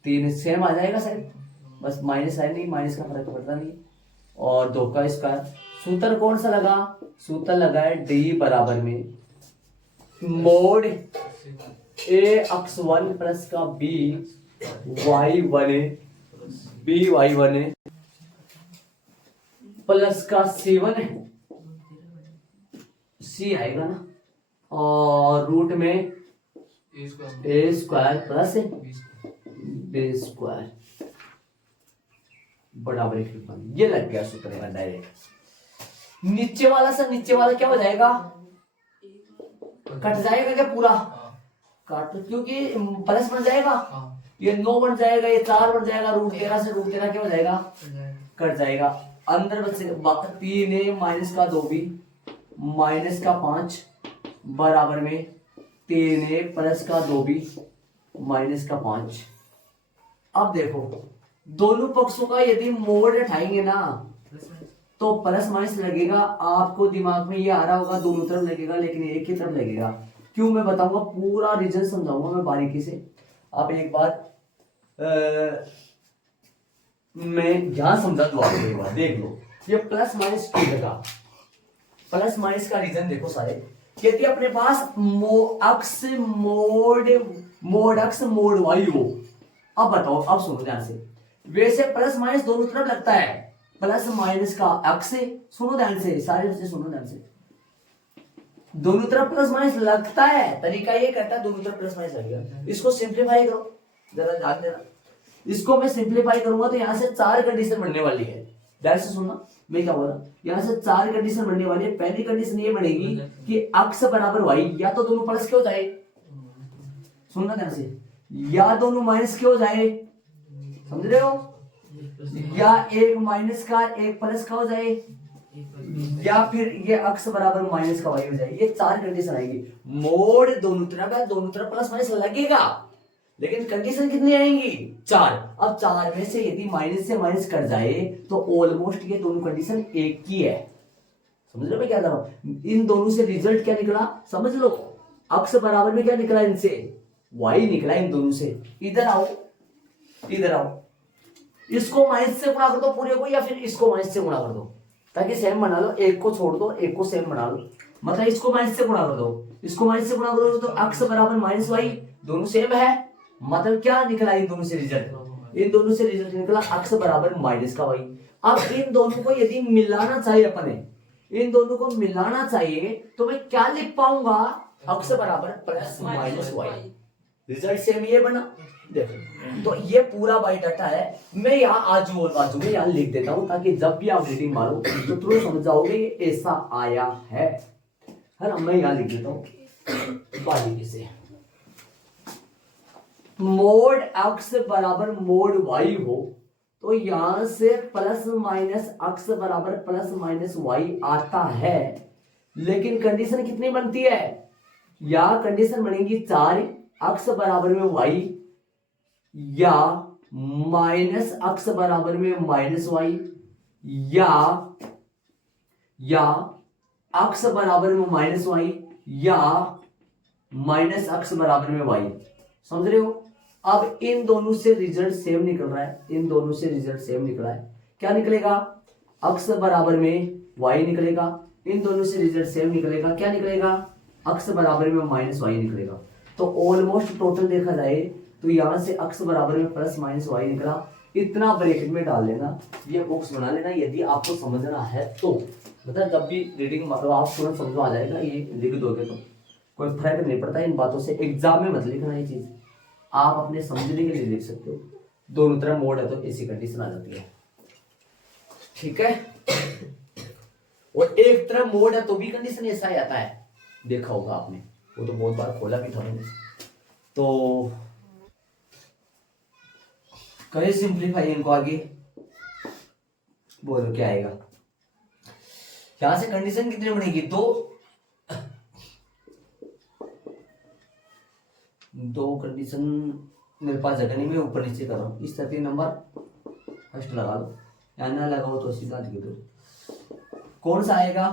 3 सेम आ जाएगा सर, बस माइनस है नहीं, माइनस का फर्क पड़ता नहीं, और 2 का स्क्वायर। सूत्र कौन सा लगा, सूत्र लगा है डी बराबर में मोड ए x1 प्लस का b y1 b y1 plus का c1 c आएगा ना, और रूट में ए स्क्वायर प्लस बी स्क्वायर बराबर 1। ये लग गया सूत्र का डायरेक्ट। नीचे वाला सर, नीचे वाला क्या हो जाएगा, कट जाएगा क्या पूरा, काट, क्योंकि प्लस बन जाएगा, ये 9 बन जाएगा, ये 4 बन जाएगा, √13 से √13 क्या हो जाएगा, कट जाएगा। अंदर बचेगा 3a माइनस का 2b माइनस का 5 बराबर में 3a प्लस का 2b माइनस का 5। अब देखो दोनों पक्षों का यदि मोड उठाएंगे ना तो प्लस माइनस लगेगा, आपको दिमाग में ये आ रहा होगा दोनों तरफ लगेगा, लेकिन एक ही तरफ लगेगा। क्यों, मैं बताऊंगा, पूरा रीजन समझाऊंगा मैं बारीकी से। आप एक बार मैं यहां समझा दूं आपको, एक बार देख लो। ये प्लस माइनस की जगह प्लस माइनस का रीजन देखो सारे, यदि अपने पास अक्स मोड अक्स मोड वाई हो, अब बताओ, अब सुनो ध्यान से। वैसे प्लस माइनस दोनों तरफ लगता है, प्लस माइनस का अक्स, सुनो ध्यान से, सारे बच्चे सुनो ध्यान से, दोनों तरफ प्लस माइनस लगता है। तरीका ये करता है, दोनों तरफ प्लस माइनस लगेगा। इसको सिंप्लीफाई करो, जरा ध्यान देना। इसको मैं सिंप्लीफाई करूंगा तो यहां से 4 कंडीशन बनने वाली है। ध्यान से सुनना मैं क्या बोल रहा हूं, यहां से 4 कंडीशन बनने वाली है। पहली कंडीशन ये बनेगी कि अक्स बराबर वाई, या तो दोनों प्लस के हो जाए, सुनना ध्यान से, या दोनों माइनस के हो जाए, समझ रहे हो, या एक माइनस का एक प्लस का हो जाए, या फिर ये अक्स बराबर माइनस का वाई हो जाए। ये चार कंडीशन आएगी। मोड दोनों तरफ है, दोनों तरफ प्लस माइनस लगेगा, लेकिन कंडीशन कितनी आएंगी? चार। अब चार में से यदि माइनस से माइनस कट जाए तो ऑलमोस्ट ये दोनों कंडीशन एक ही है। समझ लो मैं क्या कर रहा हूं? इन दोनों से रिजल्ट क्या निकला समझ लो। अक्स बराबर में क्या निकला? इनसे वाई निकला, इन दोनों से। इधर आओ, इधर आओ, इसको माइनस से गुणा कर दो पूरे को, या फिर इसको माइनस से गुणा कर दो ताकि सेम बना लो। एक को छोड़ दो, एक को सेम बना लो। मतलब इसको माइनस से गुणा कर दो, इसको माइनस से गुणा करो तो अक्स बराबर माइनस वाई, दोनों सेम है। मतलब क्या निकला इन दोनों से रिजल्ट? इन दोनों से रिजल्ट निकला अक्स बराबर माइनस का वाई। अब इन दोनों को यदि मिलाना चाहिए, अपने इन दोनों को मिलाना चाहिए, तो मैं क्या लिख पाऊंगा? अक्स बराबर plus minus Y. Result same ये बना। देखो तो ये पूरा बायोडाटा है। मैं यहाँ आजू और बाजू में यहाँ लिख देता हूँ ताकि जब भी आप रीडिंग मारो तो तुरंत समझ जाओगे ये ऐसा आया है ना। मैं यहाँ लिख देता हूँ बारीकी से। मोड अक्स बराबर मोड वाई हो तो यहां से प्लस माइनस अक्स बराबर प्लस माइनस वाई आता है, लेकिन कंडीशन कितनी बनती है? या कंडीशन बनेगी चार, अक्स बराबर में वाई, या माइनस अक्स बराबर में माइनस वाई, या अक्स बराबर में माइनस वाई, या माइनस अक्स बराबर में वाई। समझ रहे हो? अब इन दोनों से रिजल्ट सेम निकल रहा है, इन दोनों से रिजल्ट सेम निकल रहा है। क्या निकलेगा? अक्स बराबर में वाई निकलेगा। इन दोनों से रिजल्ट सेम निकलेगा। क्या निकलेगा? अक्स बराबर में माइनस वाई निकलेगा। तो ऑलमोस्ट टोटल देखा जाए तो यहां से अक्स बराबर में प्लस माइनस वाई निकला। इतना ब्रैकेट में डाल लेना, ये बॉक्स बना लेना यदि आपको समझना है तो। मतलब जब भी रीडिंग मतलब आप तुरंत समझ में आ जाएगा, ये लिख दोगे तो कोई फर्क नहीं पड़ता इन बातों से। एग्जाम में मत लिखना ये चीज, आप अपने समझने के लिए लिख सकते हो। दोनों तरफ मोड है तो ऐसी कंडीशन आ जाती है, ठीक है। और एक तरफ मोड है तो भी कंडीशन ऐसा ही आता है, देखा होगा आपने, वो तो बहुत बार खोला भी था मैंने। तो करें सिंप्लीफाई इनको आगे, बोलो क्या आएगा। यहां से कंडीशन कितनी बनेगी? दो कंडीशन मेरे पास जगह नहीं, मैं ऊपर नीचे कर रहा हूँ। इस 3 नंबर फर्स्ट लगा लो, या ना लगाओ तो सीधा लिख दो। कौन सा आएगा?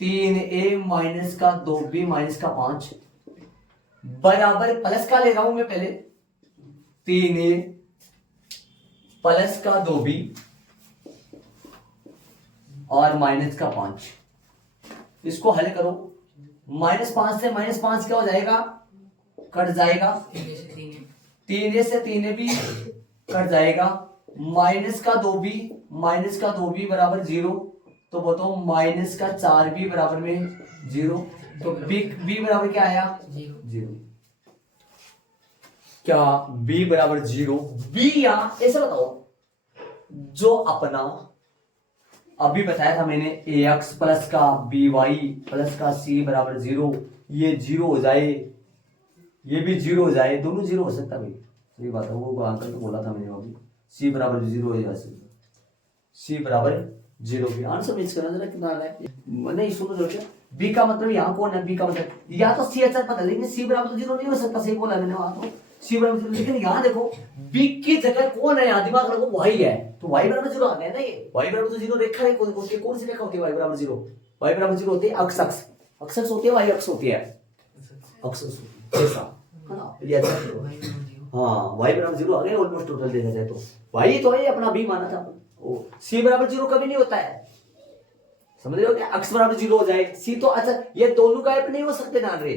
3a माइनस का 2b माइनस का 5 बराबर प्लस का ले रहा हूं मैं पहले। 3a प्लस का 2b और माइनस का 5, इसको हल करो। -5 से -5 क्या हो जाएगा? कट जाएगा। 3a से 3a भी कट जाएगा। माइनस का 2b बराबर 0, तो बताओ माइनस का 4b बराबर में 0, तो b बराबर क्या आया? 0। क्या b बराबर 0? b या ऐसा बताओ, जो अपना अभी बताया था मैंने ax प्लस का by प्लस का c बराबर 0, ये 0 हो जाए, ये भी 0 हो जाए, दोनों 0 हो सकता है भाई, सही बात है। वो आंसर तो बोला था मैंने अभी, c बराबर 0 हो जाए, c बराबर 0 भी आंसर मिस करना जरा कितना आ रहा है। नहीं सुनो जरा, b का मतलब यहाँ कौन है? b का मतलब या तो c अच्छा पता, लेकिन c बराबर 0 नहीं हो सकता, सही बोला मैंने वहां तो c बराबर 0। लेकिन यहाँ देखो b की जगह कौन है? यहाँ दिमाग लगाओ, y है, तो y बराबर 0 आ गया ना। ये y बराबर 0 रेखा है, कौन सी रेखा होती है y बराबर 0? y बराबर 0 होती है अक्ष होती है, y अक्ष होती है, अक्ष ऐसा है ना। हाँ y बराबर 0 आ गया ऑलमोस्ट टोटल देखा जाए तो। y तो है अपना b माना था। c बराबर 0 कभी नहीं होता है, समझ रहे हो क्या? अक्ष बराबर 0 हो जाए, c तो अच्छा, ये दोनों गायब नहीं हो सकते ना रे।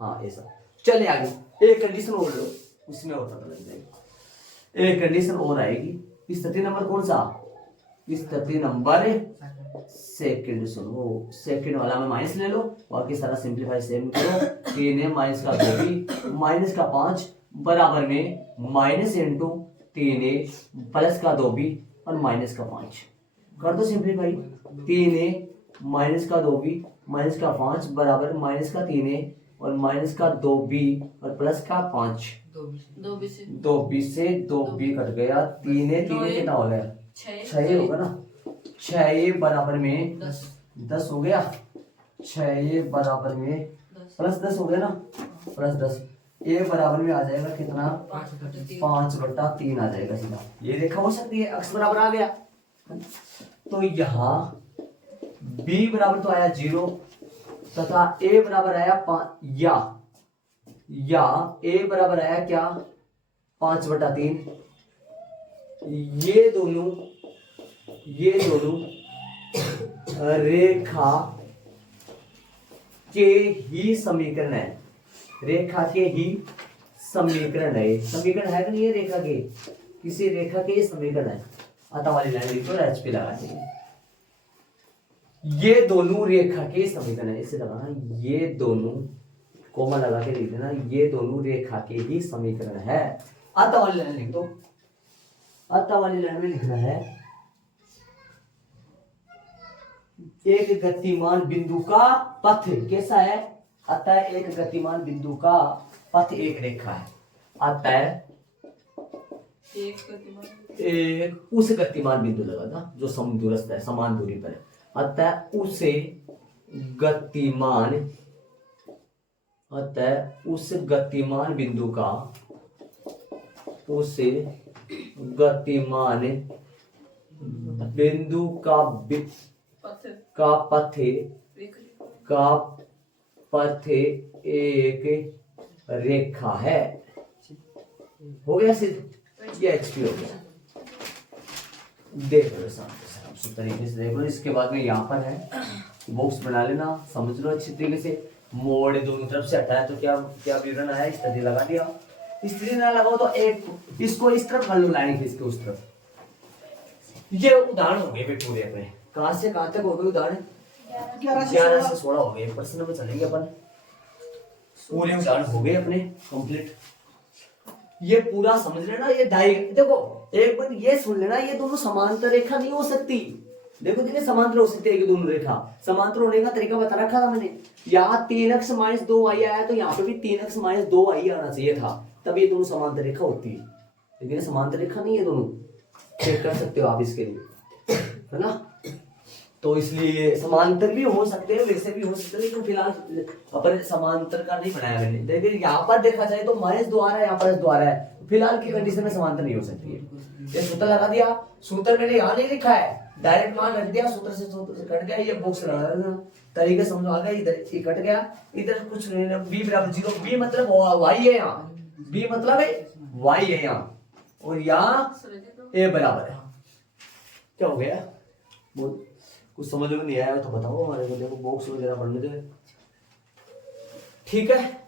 हाँ ऐसा। चले आगे, एक कंडीशन और लो, उसमें और पता लग जाएगा। एक कंडीशन और आएगी। इस 3 नंबर कौन सा? इस 3 नंबर सेकंड। सुनो, सेकंड वाला में माइनस ले लो, बाकी सारा सिंप्लीफाई सेम करो। 3a माइनस का 2b माइनस का 5 बराबर में माइनस इंटू 3a प्लस का 2b और माइनस का 5 कर दो सिंप्लीफाई। 3a माइनस का 2b माइनस का 5 बराबर माइनस का 3a और माइनस का 2b और प्लस का 5। दो बी से 2b से 2b कट गया, 3 है, 3 कितना हो गया, 6 होगा ना। 6 बराबर में 10 हो गया, 6 बराबर में 10 प्लस 10 हो गया ना, प्लस 10। ए बराबर में आ जाएगा कितना, 5/3 आ जाएगा सीधा। ये रेखा हो सकती है, अक्स बराबर आ गया। तो यहाँ b बराबर तो आया 0 तथा a बराबर आया 5, या a बराबर आया क्या, 5/3। ये दोनों रेखा के ही समीकरण है, रेखा के ही समीकरण है। समीकरण है कि नहीं है रेखा के, किसी रेखा के ये समीकरण है। आता वाली लाइन लिखो, एच पे लगा देंगे। ये दोनों रेखा के समीकरण है, इसे लगाना, ये दोनों कोमा लगा के लिख देना, ये दोनों रेखा के ही समीकरण है। आता वाली लाइन लिख दो, आता वाली लाइन में लिखना है, एक गतिमान बिंदु का पथ कैसा है, अतः एक गतिमान बिंदु का पथ एक रेखा है। अतः एक उस गतिमान बिंदु लगा था जो समदूरस्थ है, समान दूरी पर है। अतः उस गतिमान बिंदु का, उस गतिमान बिंदु का पथ एक रेखा है। हो गया सिद्ध, ये एचपी हो गया। देख लो साफ तरीके से देख लो। इसके बाद में यहाँ पर है, बॉक्स बना लेना, समझ लो अच्छी तरीके से। मोड़ दोनों तरफ से हटाया तो क्या क्या विवरण आया, इस तरह लगा दिया। इस तरह ना लगाओ तो एक इसको इस तरफ कर लो, लाइन खींच के उस तरफ। ये उदाहरण हो गए पूरे अपने, कहां से कहां तक हो गए उदाहरण, 11 से 16 हो गए। प्रश्न में चलेंगे अपन, पूरे उदाहरण हो गए अपने कंप्लीट। ये पूरा समझ लेना। ये देखो एक बात ये सुन लेना, ये दोनों समांतर रेखा नहीं हो सकती। देखो देखिए समांतर हो सकती है ये दोनों रेखा। समांतर होने का तरीका बता रखा था मैंने। यहाँ 3x - 2y आया तो यहाँ पे भी 3x - 2y आना चाहिए था, तब ये दोनों समांतर रेखा होती। लेकिन समांतर रेखा नहीं है दोनों, चेक कर सकते हो आप इसके लिए, है ना। तो इसलिए समांतर भी हो सकते हैं, वैसे भी हो सकते हैं, लेकिन फिलहाल अपन समांतर का नहीं बनाया मैंने। देखिए यहाँ पर देखा जाए तो -2 आ रहा है, यहाँ पर -2 आ रहा है, फिलहाल की कंडीशन में समांतर नहीं हो सकती है। ये सूत्र लगा दिया, सूत्र मैंने यहाँ नहीं लिखा है, डायरेक्ट मान रख दिया, सूत्र से कट गया। ये बॉक्स लगा देना, तरीके समझ आ गया। इधर ये कट गया, इधर कुछ नहीं, b बराबर 0। b मतलब y है यहाँ, b मतलब है y है यहाँ, और यहाँ a बराबर है। क्या हो गया, कुछ समझ में नहीं आया तो बताओ हमारे को, देखो बॉक्स वगैरह बनने दे, ठीक है।